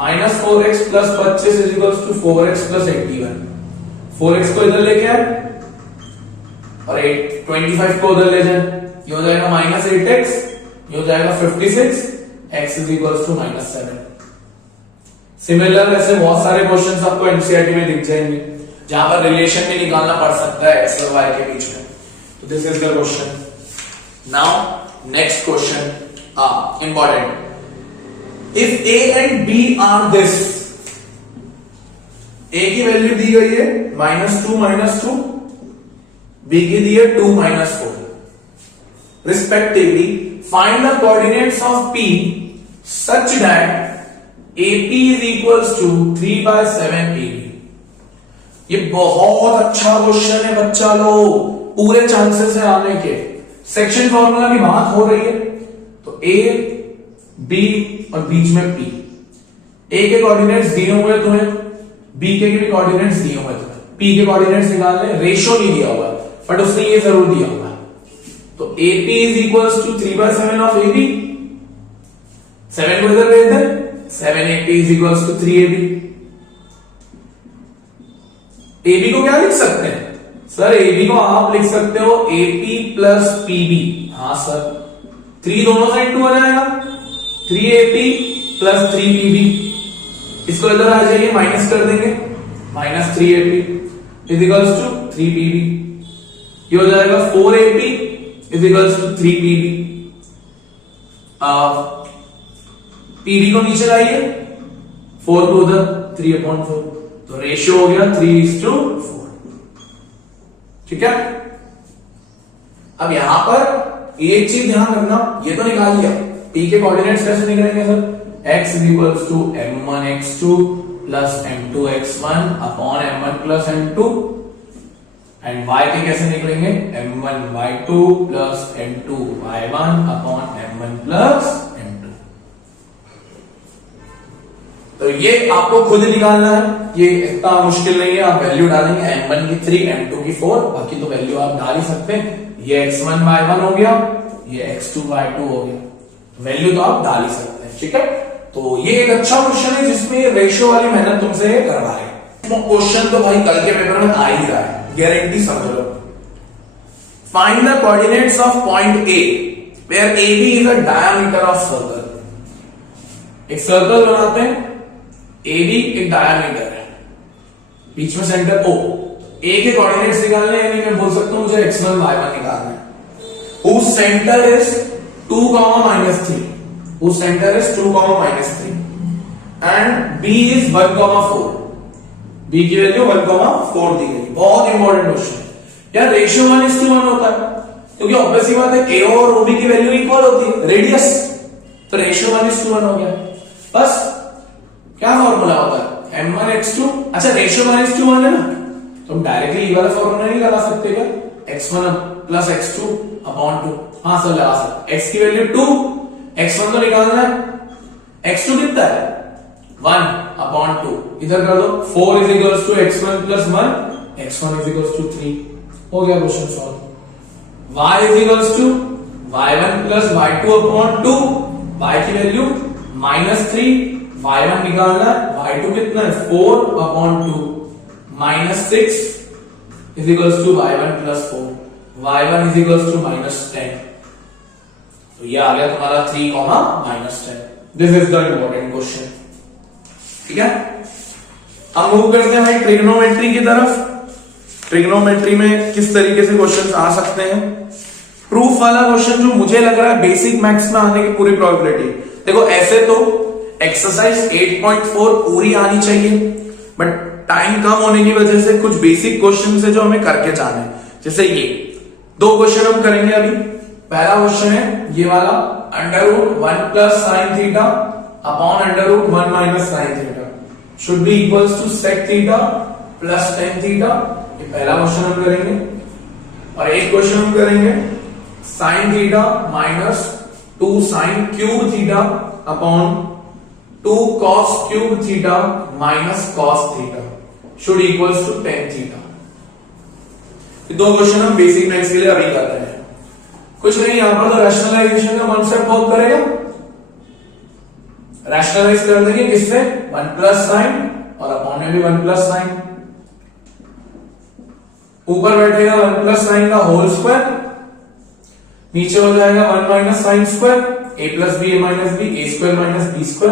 -4x plus 25 is equals to 4x plus 81। 4x को इधर लेके आए और 25 को उधर ले जाए, ये हो जाएगा -8x, ये हो जाएगा 56, x is equals to -7। Similar ऐसे बहुत सारे क्वेश्चंस आपको एनसीईआरटी में दिख जाएंगे जहां पर रिलेशन भी निकालना पड़ सकता है x और y के बीच में। तो this is the question. Now next question important, if a and b are this, a की वैल्यू दी गई है -2 b की दी है 2 -4 respectively, find the coordinates of p such that AP is equals to 3/7 AB। ये बहुत अच्छा क्वेश्चन है बच्चा लोग, पूरे चांसेस है आने के। सेक्शन फॉर्मूला की बात हो रही है तो A, B और बीच में P। A के कोऑर्डिनेट्स दिए हुए तुम्हें, B के भी कोऑर्डिनेट्स दिए हुए तुम्हें, P के कोऑर्डिनेट्स निकालने, रेशियो नहीं दिया हुआ बट उसने ये जरूर दिया हुआ। तो AP is equals to 3/7 of AB। 7 को इधर भेज दें, 7AP is equals to 3AB। AB को क्या लिख सकते हैं सर? AB को आप लिख सकते हो AP प्लस PB। हाँ सर, 3 दोनों साइड 2 आ जाएगा, 3AP प्लस 3PB। इसको इधर आ जाइए, माइनस कर देंगे, -3AP is equals to 3PB। ये हो जाएगा 4AP is equals to 3PB। PB को नीचे लाइए, 4 को उधर, 3/4, तो रेशियो हो गया 3:4। ठीक है, अब यहां पर एक चीज ध्यान रखना, ये तो निकाल लिया, P के कोऑर्डिनेट्स कैसे निकलेंगे sir? x is equals to m1x2 plus m2x1 upon m1 plus m2, and y के कैसे निकलेंगे? m1y2 plus m2y1 upon m1 plus m2। तो ये आपको खुद निकालना है, ये इतना मुश्किल नहीं है। आप वैल्यू डालेंगे, m1 की 3, m2 की 4, बाकी तो वैल्यू आप डाल ही सकते हैं। ये x1 y1 हो गया, ये x2 y2 हो गया, वैल्यू तो आप डाल ही सकते हैं। ठीक है, तो ये एक अच्छा क्वेश्चन है जिसमें रेशियो वाली मेहनत तुमसे करवा रहे हैं। क्वेश्चन तो भाई कल के पेपर में आ ही रहा है, गारंटी समझ लो। Find the coordinates of point A where A B is a diameter of circle. एक सर्कल बनाते हैं, ए बी एक डायमीटर है, बीच में सेंटर ओ। ए के कोऑर्डिनेट्स निकालने हैं, यानी मैं बोल सकता हूं मुझे x1 y1 निकालना है। whose center is 2, -3, whose center is 2, -3 and b is 1, 4, b की वैल्यू 1, 4 दी गई। बहुत इंपॉर्टेंट क्वेश्चन यार। रेशियो 1:1 होता है क्योंकि ऑब्वियसली बात है ए और ओबी की वैल्यू इक्वल होती है, रेडियस, तो रेशियो 1:1 हो गया। बस क्या फॉर्मूला होता है m1x2। अच्छा रेशियो 1:1 है ना, तो हम डायरेक्टली ये वाला फॉर्मूला नहीं लगा सकते क्या, x1 + x2 अपॉन 2। हाँ सर लगा सकते। x की वैल्यू 2, x1 तो निकालना है, x2 कितना है 1 अपॉन 2, इधर कर दो 4 = x1 + 1, x1 = 3। हो गया question solve. y = y1 + y2 upon 2, y की वैल्यू -3, y1 निकालना है, y2 कितना है 4 अपॉन 2, -6 = y1 + 4, y1 = -10। तो ये आ गया तुम्हारा 3, -10। This is the important question. ठीक है, अब मूव करते हैं भाई ट्रिग्नोमेट्री की तरफ। ट्रिग्नोमेट्री में किस तरीके से क्वेश्चंस आ सकते हैं। प्रूफ वाला क्वेश्चन जो मुझे लग रहा है बेसिक मैथ्स में आने की पूरी प्रोबेबिलिटी। देखो ऐसे तो एक्सरसाइज 8.4 पूरी आनी चाहिए, बट टाइम कम होने की वजह से कुछ बेसिक क्वेश्चन है जो हमें करके जाने। जैसे ये 2 क्वेश्चन हम करेंगे अभी। पहला क्वेश्चन है ये वाला, √1 + sin theta upon √1 - sin theta should be equals to sec theta + tan theta. ये पहला क्वेश्चन हम करेंगे। और एक क्वेश्चन हम करेंगे sin theta - 2 sin cube theta upon 2 cos cube theta - cos theta should equals to tan theta. 2 question हम basic maths के लिए अभी कर रहे हैं। कुछ नहीं, यहां पर तो रैशनलाइजेशन का कॉन्सेप्ट बहुत करेगा। रैशनलाइज कर देंगे किससे, 1 + sin और अपॉन में भी 1 + sin। ऊपर बैठेगा 1 + sin का होल स्क्वायर, नीचे हो जाएगा 1 - sin square, a + b a - b a² - b²।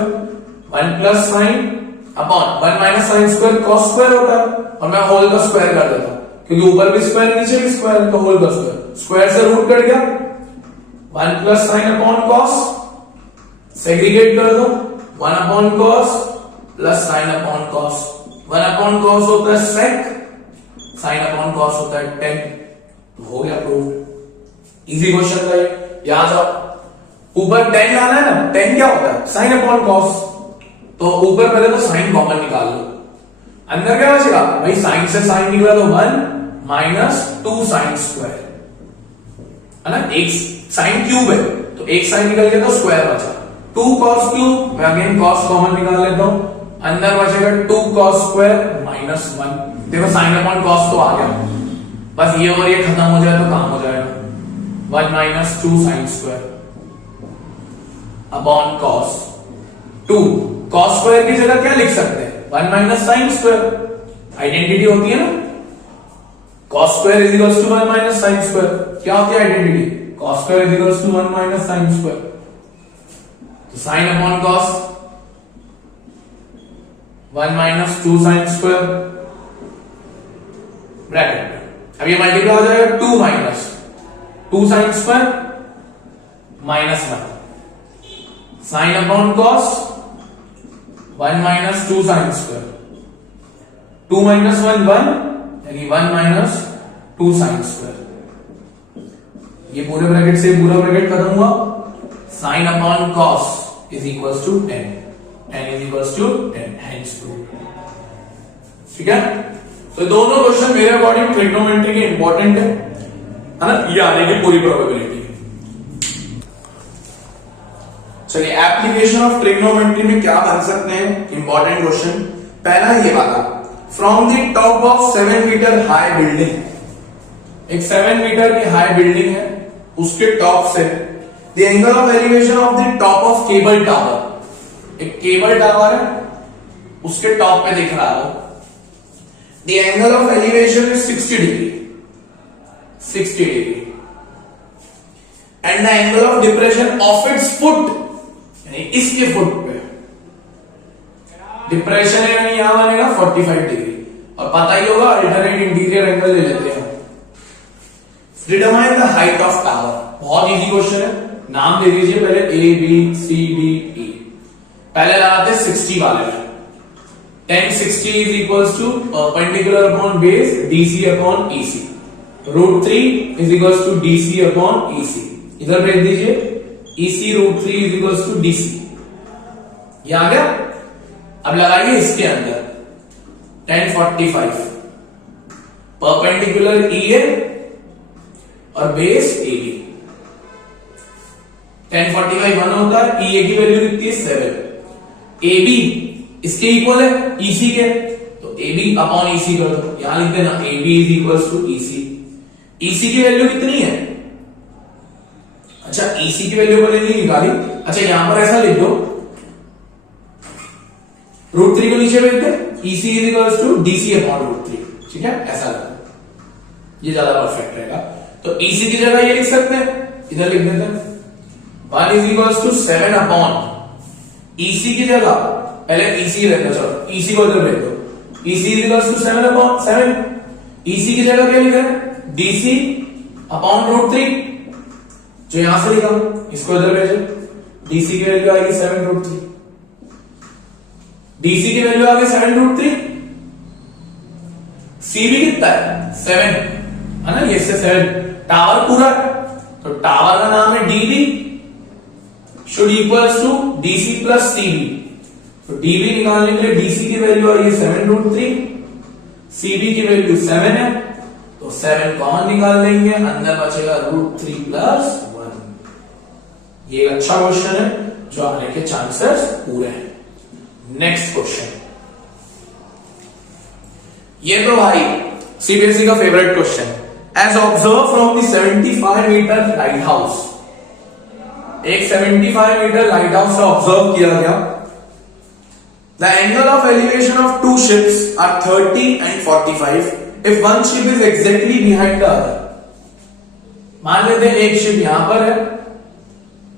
1 + sin upon 1 - sin square cos square होता है, और मैं होल का स्क्वायर कर देता हूं क्योंकि ऊपर भी स्क्वायर नीचे भी स्क्वायर, तो होल का स्क्वायर, स्क्वायर से रूट कट गया। 1 + sin अपॉन cos, सेग्रीगेट कर दो, 1 upon cos + sin upon cos। 1 upon cos होता है sec, sin अपॉन cos होता है tan। हो गया प्रूफ। इजी क्वेश्चन था ये, याद आओ। ऊपर tan लाना है ना, tan क्या होता है sin अपॉन cos, तो ऊपर पहले तो sin कॉमन निकाल लो, अंदर क्या बचेगा भाई, sin से sin निकला तो 1 - 2 sin स्क्वायर है ना। एक sin क्यूब है तो एक sin निकल गया तो स्क्वायर बचा। 2 cos क्यूब, मैं अगेन cos कॉमन निकाल लेता हूं, अंदर बचेगा 2 cos स्क्वायर -1। देखो sin अपॉन cos तो आ गया, बस ये और ये खत्म हो जाए तो काम हो जाएगा। 1 - 2 sin square upon cos 2। cos square की जगह क्या लिख सकते हैं, 1 - sin स्क्वायर। आइडेंटिटी होती है ना, cos स्क्वायर = 1 - sin स्क्वायर। क्या होती है identity, cos square = 1 - sin square. तो sin upon cos 1 - 2 sin square bracket. अब ये मल्टीप्लाई हो जाएगा 2 - 2 sin square -1 sin upon cos 1 - 2 sin square. 2 - 1 1, यानी 1 - 2 sin स्क्वायर। ये पूरे ब्रैकेट से पूरा ब्रैकेट खत्म हुआ। sin upon cos = 10, tan = 10, hence proof. ठीक है, तो दोनों क्वेश्चन मेरे अकॉर्डिंग ट्रिग्नोमेट्री के इंपॉर्टेंट है ना, ये आने की पूरी प्रोबेबिलिटी। चलिए एप्लीकेशन ऑफ ट्रिग्नोमेट्री में क्या बन सकते हैं इंपॉर्टेंट क्वेश्चन। पहला ये वाला, from the top of 7 metre high building, एक 7 मीटर की हाई बिल्डिंग है, उसके टॉप से the angle of elevation of the top of cable tower, एक केबल टावर है उसके टॉप पे दिख रहा है the angle of elevation is 60 degree, 60 degree, and the angle of depression of its foot, यानी इसके फुट पे डिप्रेशन है, यानी यहां बनेगा 45 डिग्री, और पता ही होगा अल्टरनेट इंटीरियर एंगल ले लेते हैं। Determine the height of tower, बहुत इजी क्वेश्चन है, नाम दे दीजिए पहले A B C D E. पहले लगाते हैं 60 वाले, tan 60 is equals to perpendicular upon base DC upon EC, √3 is equals to DC upon EC, इधर भेज दीजिए EC √3 is equals to DC, ये आ गया। अब लगाइए इसके अंदर tan 45 परपेंडिकुलर EA और बेस AB, tan 45 1 होता है, EA की वैल्यू कितनी है 7, AB इसके इक्वल है EC के, तो AB अपॉन EC कर दो, यहां लिख देना AB is equals to EC। EC की वैल्यू कितनी है, अच्छा EC की वैल्यू मैंने नहीं निकाली, अच्छा यहां पर ऐसा लिख दो √3 को नीचे भेज दे, EC is equals to DC upon √3, ठीक है, ऐसा लिख दो, ये ज्यादा परफेक्ट रहेगा। तो EC की जगह ये लिख सकते हैं, इधर लिख देते हैं 1 is equals to 7 upon, EC की जगह पहले EC रहता, चलो EC को इधर भेज दो, EC is equals to 7 upon 7, EC की जगह क्या लिखा है DC अपॉन √3, जो यहां से लिखा इसको इधर भेजो, DC की वैल्यू आएगी 7√3, DC की वैल्यू आ गई 7√3, CB कितना है 7 है ना, ये से 7, टावर पूरा, तो टावर का नाम है DB should equals to DC plus CB, तो DB निकालने के लिए DC की वैल्यू आई है 7√3, CB की वैल्यू 7 है, तो 7 कॉमन निकाल लेंगे, अंदर बचेगा √3 plus 1। ये अच्छा क्वेश्चन है जो आने के चांसेस पूरे हैं। नेक्स्ट क्वेश्चन, ये तो भाई सीबीएसई का favourite question, as observe from the 75 metre lighthouse, एक 75 मीटर लाइट हाउस से ऑब्जर्व किया गया, the angle of elevation of two ships are 30 and 45 if one ship is exactly behind the other. मान लेते हैं एक ship यहां पर है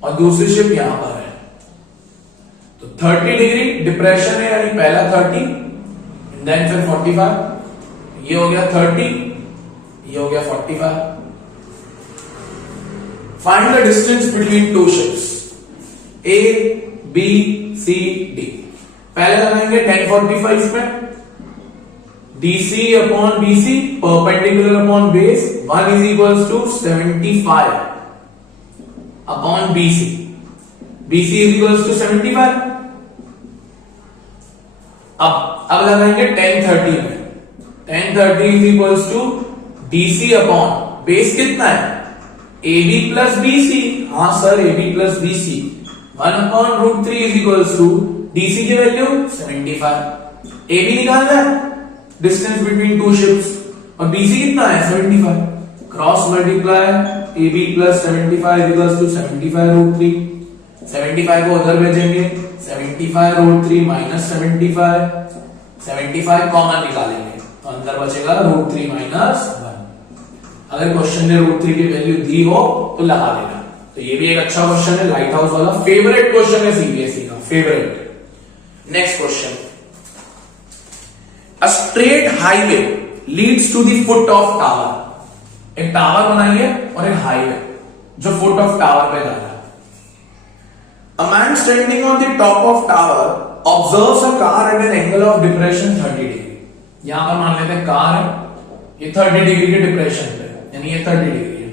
और दूसरी शिप यहां पर है, तो 30 डिग्री डिप्रेशन है, यानी पहला 30 देन फिर 45, ये हो गया 30, ये हो गया 45। Find the distance between two ships A B C D। पहले लगाएंगे tan 45 में DC upon BC perpendicular upon base 1 is equals to 75 upon BC, BC is equals to 75। अब लगाएंगे tan 30 में, tan 30 is equals to DC upon base कितना है AB plus BC, हाँ sir AB plus BC, 1 upon √3 is equals to DC की value 75, AB निकालना है distance between two ships, और BC कितना है 75, cross multiply AB plus 75 is equals to 75 √3, 75 को उधर भेजेंगे, 75 √3 माइनस 75 कॉमन निकालेंगे, तो अंदर बचेगा √3 माइनस 1। अगर क्वेश्चन ने √3 की वैल्यू दी हो तो लगा देना। तो ये भी एक अच्छा क्वेश्चन है, लाइट हाउस वाला फेवरेट क्वेश्चन है सीबीएसई का, favourite. Next question, a straight highway leads to the foot of tower. एक टावर बनाइए और एक हाईवे जो फुट ऑफ टावर पे जा रहा है। A man standing on the top of tower observes a car eight an angle of depression 30 degree. यहां पर मान लेते हैं कार है, ये 30 डिग्री के डिप्रेशन पे, यानी ये 30 डिग्री है,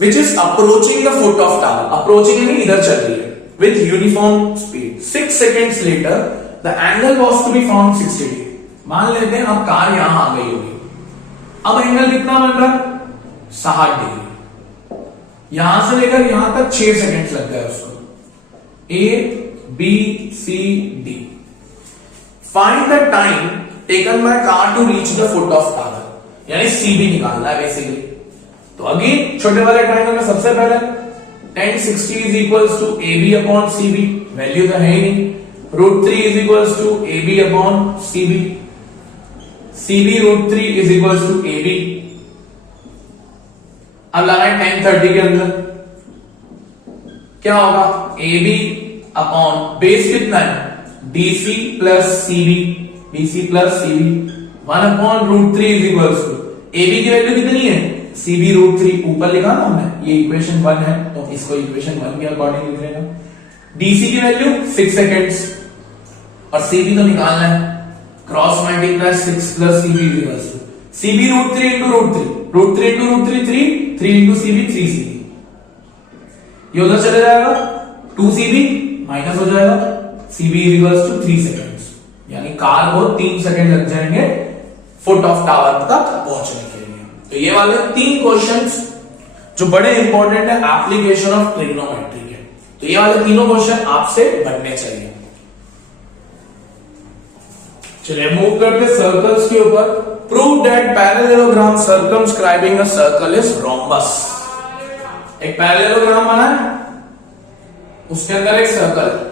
which is approaching the foot of tower. Approaching यानी इधर चल रही है with uniform speed. 6 seconds later the angle was to be found 60 degree. मान लेते हैं अब कार यहां आ गई होगी, अब एंगल कितना बन रहा है 60 डिग्री। यहां से लेकर यहां तक 6 सेकेंड्स लग गए उसको। A B C D। Find the time taken by car to reach the foot of tower, यानी CB निकालना है बेसिकली। तो अगेन छोटे वाले ट्रायंगल में सबसे पहले tan 60 is equals to AB upon CB, value तो है ही नहीं, √3 is equals to AB upon CB, CB √3 is equals to AB। अब लगाएं tan 30 के अंदर, क्या होगा? AB अपॉन बेस कितना है? DC plus CB, BC plus CB 1 upon √3 is equals to AB की वैल्यू कितनी है? CB √3 ऊपर लिखा ना हमने, ये इक्वेशन 1 है तो इसको इक्वेशन 1 के अकॉर्डिंग लिख लेना। DC की वैल्यू 6 सेकेंड्स और CB तो निकालना है, cross multiply 6 plus CB is equals to CB √3 into √3, √3 into √3 3 into CB 3CB, ये उधर चले जाएगा, 2CB माइनस हो जाएगा, CB is equals to 3 seconds, यानी कार को 3 सेकेंड लग जाएंगे फुट ऑफ टावर तक पहुंचने के लिए। तो ये वाले 3 क्वेश्चंस जो बड़े इंपॉर्टेंट है एप्लीकेशन ऑफ ट्रिग्नोमेट्री के, तो ये वाले तीनों क्वेश्चन आपसे बनने चाहिए। चलिए मूव करते सर्कल्स के ऊपर। Prove that parallelogram circumscribing a circle is rhombus. एक पैरेललोग्राम बना है, उसके अंदर एक सर्कल है,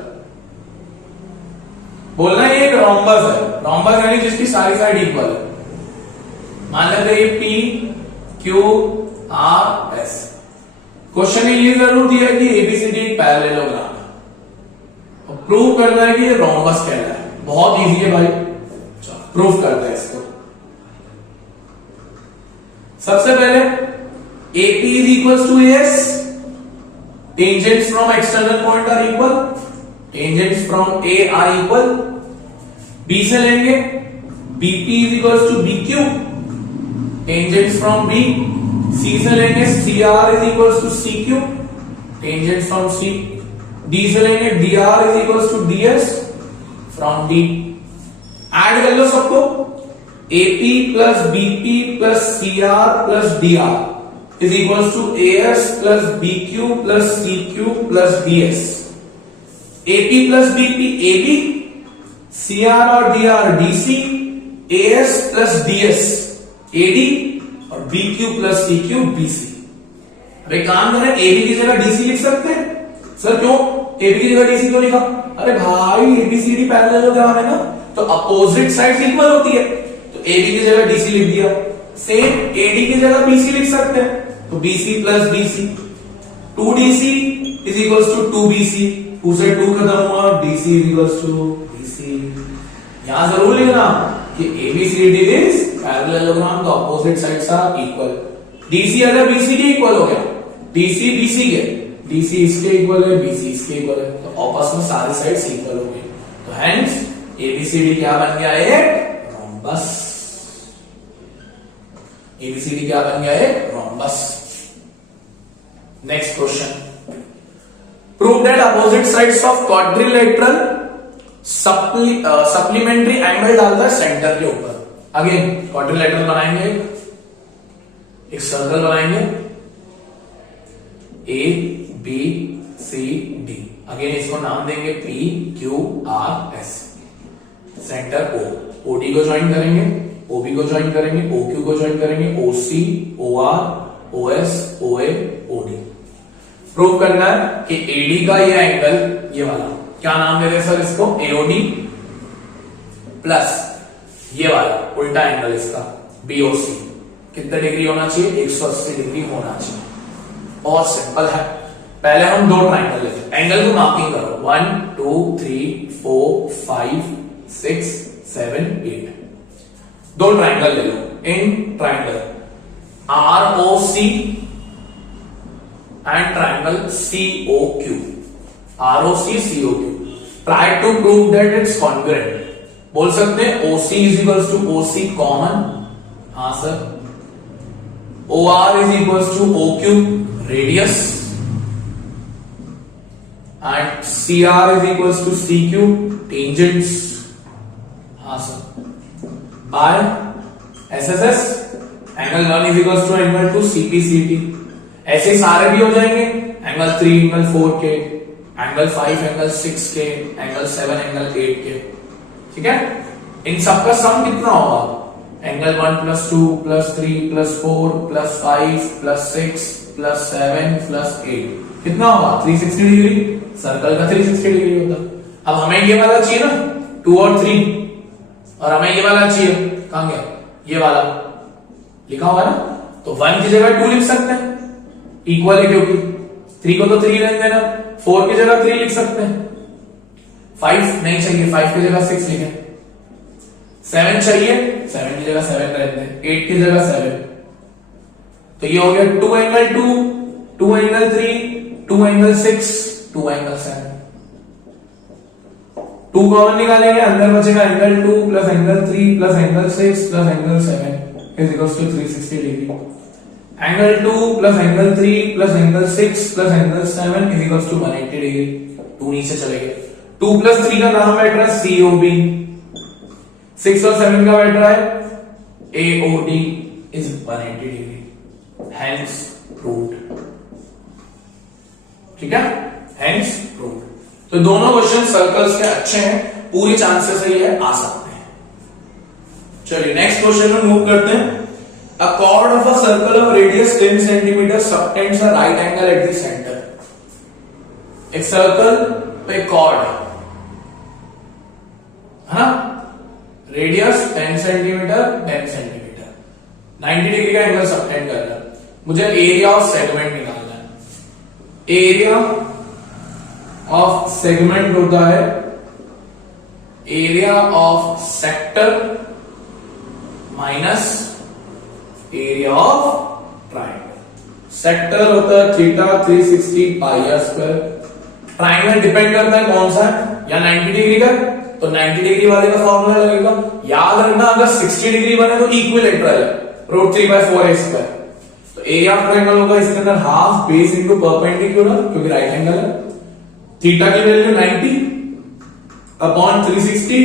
बोलना है ये एक रोम्बस है। रोम्बस यानी जिसकी सारी साइड इक्वल है। मान लेते हैं ये P Q R S। Question में ये जरूर दिया कि ABCD एक पैरेललोग्राम है, और प्रूव करना है कि ये रोम्बस कहलाता है। बहुत इजी है भाई, प्रूफ करते हैं इसको। सबसे पहले AP is equals to AS, tangents from external point are equal, tangents from A are equal। B से लेंगे BP is equals to BQ, tangents from B। C से लेंगे CR is equals to CQ, tangents from C। D से लेंगे DR is equals to DS from D। Add कर लो सबको, AP plus BP plus CR plus DR is equals to AS plus BQ plus CQ plus DS। AP plus BP AB, CR और DR DC, AS plus DS AD और BQ plus CQ BC। अब एक काम करें, AB की जगह DC लिख सकते हैं। सर क्यों AB की जगह DC क्यों लिखा? अरे भाई ABCD पैरेललोग्राम है ना, तो अपोजिट साइड इक्वल होती है, तो AB की जगह DC लिख दिया। सेम AD की जगह BC लिख सकते हैं, तो BC plus BC, 2DC is equals to 2BC, 2 से 2 खत्म हुआ, DC is equals to BC। यहां जरूर लिखना कि ABCD इज पैरेललोग्राम, तो opposite sides are equal. DC अगर BC के इक्वल हो गया, DC BC के, DC इसके इक्वल है, BC इसके इक्वल है, तो आपस में सारी साइड्स इक्वल हो गई, तो हेंस ABCD क्या बन गया? एक रोम्बस। ABCD क्या बन गया? एक rhombus. Next question, prove that opposite sides of quadrilateral supplementary angle डालता है सेंटर के ऊपर। अगेन क्वाड्रिलेटरल बनाएंगे, एक सर्कल बनाएंगे A B C D। Again इसको नाम देंगे P Q R S। Centre O, OD को ज्वाइन करेंगे, OB को ज्वाइन करेंगे, OQ को ज्वाइन करेंगे, OC OR OS OA OD। Prove करना है कि AD का ये एंगल, ये वाला क्या नाम दे रहे सर इसको? AOD प्लस ये वाला उल्टा एंगल इसका BOC कितने डिग्री होना चाहिए? 180 डिग्री होना चाहिए। बहुत सिंपल है। पहले हम दो ट्राइंगल लेते हैं, एंगल को मार्किंग करो, 1 2 3 4 5 6 7 8। दो ट्राइंगल ले लो। In triangle ROC and triangle COQ, ROC COQ। Try to prove that it's congruent. बोल सकते हैं OC is equals to OC common, हाँ sir. OR is equals to OQ radius and CR is equals to CQ tangents, हाँ sir. By SSS angle 1 is equals to angle 2 CPCT। ऐसे सारे भी हो जाएंगे, एंगल 3 एंगल 4 के, angle 5 angle 6 के, angle 7 angle 8 के। ठीक है, इन सबका सम कितना होगा? Angle 1 plus 2 plus 3 plus 4 plus 5 plus 6 plus 7 plus 8 कितना होगा? 360 डिग्री। सर्कल का 360 डिग्री होता। अब हमें ये वाला चाहिए ना 2 और 3, और हमें ये वाला चाहिए, कहां गया ये वाला, लिखा हुआ है ना, तो 1 की जगह 2 लिख सकते हैं, इक्वल है क्योंकि 3 को तो 3 रहने देना, 4 की जगह 3 लिख सकते हैं, 5 नहीं चाहिए, 5 की जगह 6 लिखें, 7 चाहिए, 7 की जगह 7 रहने दें, 8 की जगह 7, तो ये हो गया 2 angle 2, 2 angle 3, 2 angle 6, 2 angle 7। 2 common निकालेंगे, अंदर बचेगा angle 2 plus angle 3 plus angle 6 plus angle 7 is equal to 360 degree. Angle 2 plus angle 3 plus angle 6 plus angle 7 is equal to 180 degree. 2 नीचे चले गए। 2 प्लस 3 का नाम बैठ रहा है COB, 6 और 7 का बैठ रहा है AOD is 180 degree, hence proved. ठीक है, हेंस प्रूव्ड। तो दोनों क्वेश्चन सर्कल्स के अच्छे हैं, पूरी चांसेस है ये आ सकते हैं। चलिए नेक्स्ट क्वेश्चन में मूव करते हैं। A chord of a circle of radius 10 cm subtends a right angle at the center. एक सर्कल पे कॉर्ड है ना, रेडियस 10 सेंटीमीटर 10 सेंटीमीटर, 90 डिग्री का एंगल सबटेंड कर रहा है। मुझे एरिया ऑफ सेगमेंट निकालना है। एरिया ऑफ सेगमेंट होता है area of sector minus area of triangle. Sector होता है theta 360 pi r square. Triangle depend करता है कौन सा है, या 90 डिग्री का, तो 90 डिग्री वाले का फॉर्मूला लगेगा। याद रखना अगर 60 डिग्री बने तो इक्विलेटरल है, √3/4 स्क्वायर। तो एरिया ऑफ ट्राइंगल होगा इसके अंदर हाफ बेस इनटू परपेंडिकुलर, क्योंकि राइट एंगल है। थीटा की value 90 upon 360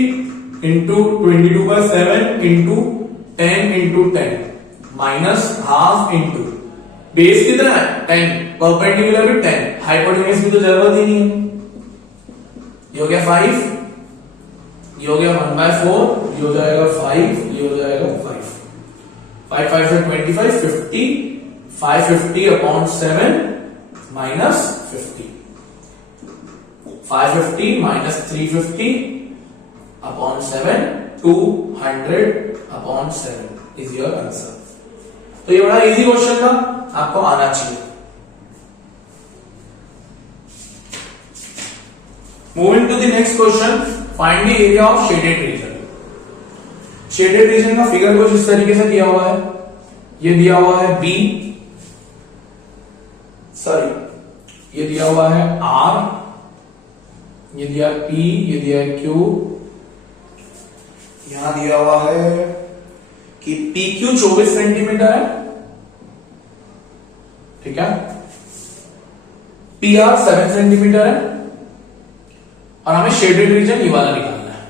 into 22/7 into 10 into 10 minus half into base कितना है 10, परपेंडिकुलर भी 10, हाइपोटेन्यूज की तो जरूरत ही नहीं है। ये हो गया 5, ये हो गया 1/4, ये हो जाएगा 5, ये हो जाएगा 5, 5 5 से 25, 50, 550 upon 7 minus 50, 550 minus 350 upon 7, 200 upon 7 is your answer. तो ये बड़ा इजी क्वेश्चन था, आपको आना चाहिए। Moving to the next question, find the area of shaded region. Shaded region का फिगर कुछ इस तरीके से दिया हुआ है। ये दिया हुआ है B, सॉरी ये दिया हुआ है R, ये दिया है P, ये दिया है Q, यहां दिया हुआ है कि PQ 24 सेंटीमीटर है, ठीक है, PR 7 सेंटीमीटर है, और हमें शेडेड रीजन ये वाला निकालना है।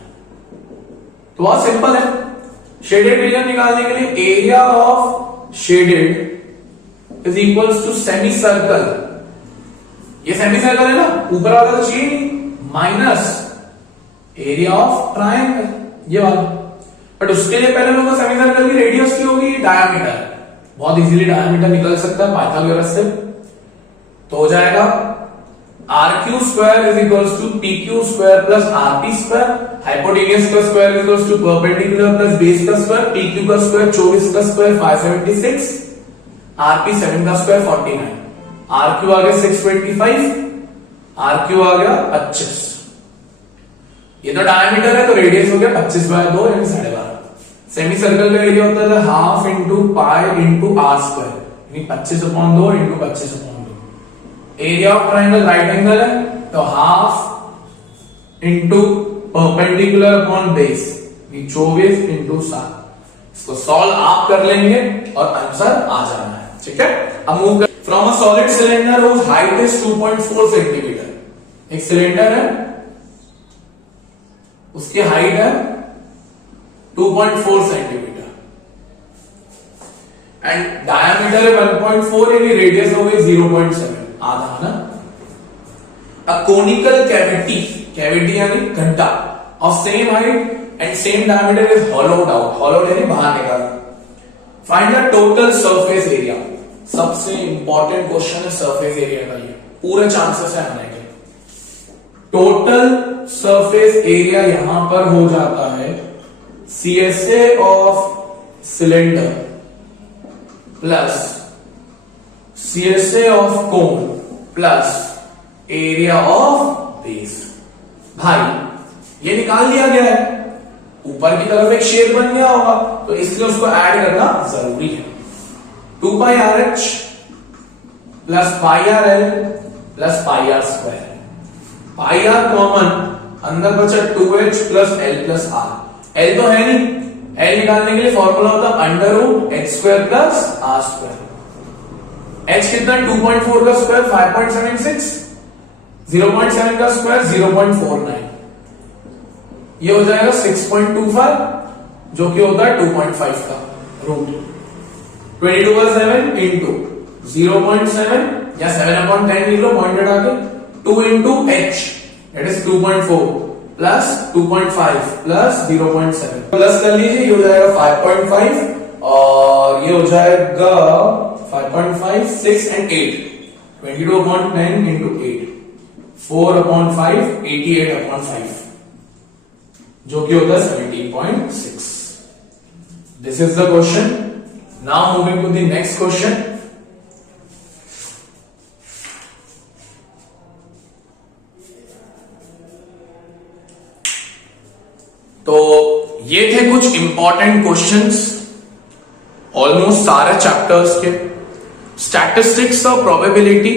तो बहुत सिंपल है। शेडेड रीजन निकालने के लिए area of shaded is equals to semicircle. ये सेमी सर्कल है ना, ऊपर वाला तो चाहिए नहीं, माइनस एरिया ऑफ ट्रायंगल ये वाला। बट उसके लिए पहले लोगों सेमी सर्कल की रेडियस की होगी डायमीटर। बहुत इजीली डायमीटर निकल सकता है पाइथागोरस से। तो हो जाएगा RQ square is equals to PQ square plus RP square, hypotenuse का square is equals to perpendicular plus base का स्क्वायर, PQ का स्क्वायर 24 का स्क्वायर 576, RP 7 का स्क्वायर 49, RQ आ गया 625, RQ आ गया 25। ये तो डायमीटर है तो रेडियस हो गया 25/2 यानी 12.5। सेमी सर्कल का एरिया होता है half into pi into r square, यानी 25/2 into 25/2। Area of triangle right angle है तो half into perpendicular upon base, 24 into 7। इसको सॉल्व आप कर लेंगे और आंसर आ जाना है। ठीक है, अब मूव कर। From a solid cylinder whose height is 2.4 centimetre. एक सिलेंडर है, उसकी हाइट है 2.4 सेंटीमीटर एंड डायमीटर है 1.4, यानी रेडियस हो गई 0.7, आधा ना। अ कोनिकल कैविटी, कैविटी यानी घंटा of same height and same diameter is होलोड out, होलोड यानी बाहर निकाला। Find the total surface area. सबसे इंपॉर्टेंट क्वेश्चन है सरफेस एरिया का, ये पूरे चांसेस है आने के। टोटल सरफेस एरिया यहां पर हो जाता है CSA of cylinder plus CSA of cone plus area of base. भाई ये निकाल दिया गया है, ऊपर की तरफ एक शेप बन गया होगा, तो इसलिए उसको ऐड करना जरूरी है। 2 pi RH plus pi RL plus pi R square. Pi R common, अंदर बचा 2H plus L plus R। L तो है नहीं, L निकालने के लिए फॉर्मूला होता under root H square plus R square. H कितना 2.4 का स्क्वायर 5.76, 0.7 का स्क्वायर 0.49, ये हो जाएगा 6.25 जो कि होता है 2.5 का रूट। 22 का 7 इंटू 0.7 या 7/10 लिख लो पॉइंट हटा के, 2 into H that is 2.4 plus 2.5 plus 0.7 plus कर लीजिए, ये हो जाएगा 5.5 और ये हो जाएगा 5.5, 6 and 8, 22/10 इंटू 8, 4/5, 88/5 जो कि होता है 17.6। This is the question. Now moving to the next question. तो ये थे कुछ इंपॉर्टेंट क्वेश्चंस ऑलमोस्ट सारे चैप्टर्स के। स्टैटिस्टिक्स और प्रोबेबिलिटी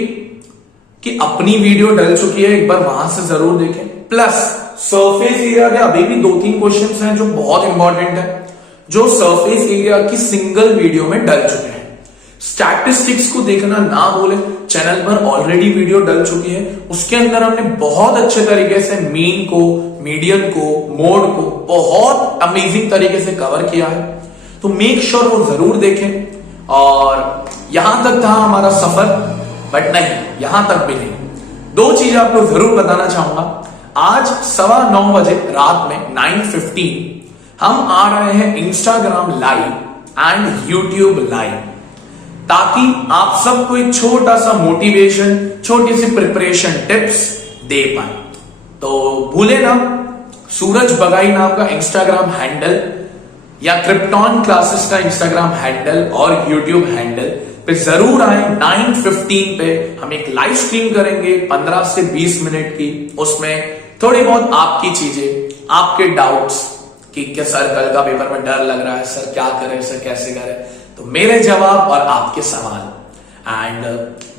की अपनी वीडियो डल चुकी है, एक बार वहां से जरूर देखें। प्लस सरफेस एरिया के अभी भी 2-3 क्वेश्चंस हैं जो बहुत इंपॉर्टेंट है, जो सरफेस एरिया की सिंगल वीडियो में डल चुके हैं। स्टैटिस्टिक्स को देखना ना भूलें, चैनल पर ऑलरेडी वीडियो डल चुकी है, उसके अंदर हमने बहुत अच्छे तरीके से मीन को, मीडियन को, मोड को बहुत अमेजिंग तरीके से कवर किया है, तो मेक श्योर वो जरूर देखें। और यहां तक था हमारा सफर, बट नहीं, यहां तक भी नहीं। 2 चीज आपको जरूर बताना चाहूंगा। आज 9:15 बजे रात में 9:15 हम आ रहे हैं Instagram live and YouTube live, ताकि आप सबको एक छोटा सा मोटिवेशन, छोटी सी प्रिपरेशन टिप्स दे पाए। तो भूले ना, सूरज बगाई नाम का इंस्टाग्राम हैंडल या क्रिप्टॉन क्लासेस का इंस्टाग्राम हैंडल और यूट्यूब हैंडल पे जरूर आए। 9:15 पे हम एक लाइव स्ट्रीम करेंगे 15 से 20 मिनट की। उसमें थोड़ी बहुत आपकी चीजें, आपके डाउट्स कि क्या सर कल का पेपर में डर लग रहा है, सर क्या करें, सर कैसे करें, तो मेरे जवाब और आपके सवाल। एंड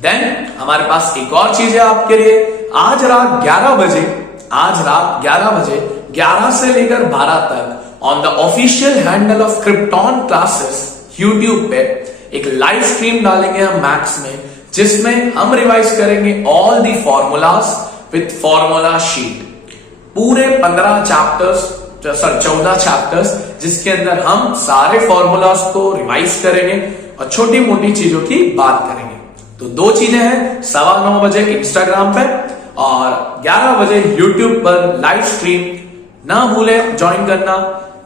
देन हमारे पास एक और चीज है आपके लिए। आज रात 11 बजे 11 से लेकर 12 तक on the official handle of krypton classes YouTube पे एक लाइव स्ट्रीम डालेंगे हम मैथ्स में, जिसमें हम रिवाइज करेंगे all the formulas with formula sheet. पूरे 14 चैप्टर्स जिसके अंदर हम सारे फॉर्मूलाज को रिवाइज करेंगे और छोटी मोटी चीजों की बात करेंगे। तो 2 चीजें हैं, 9:15 बजे इंस्टाग्राम पे और 11 बजे यूट्यूब पर लाइव स्ट्रीम। ना भूले ज्वाइन करना।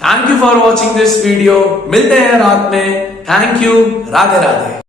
Thank you for watching this video. मिलते हैं रात में। Thank you. राधे राधे।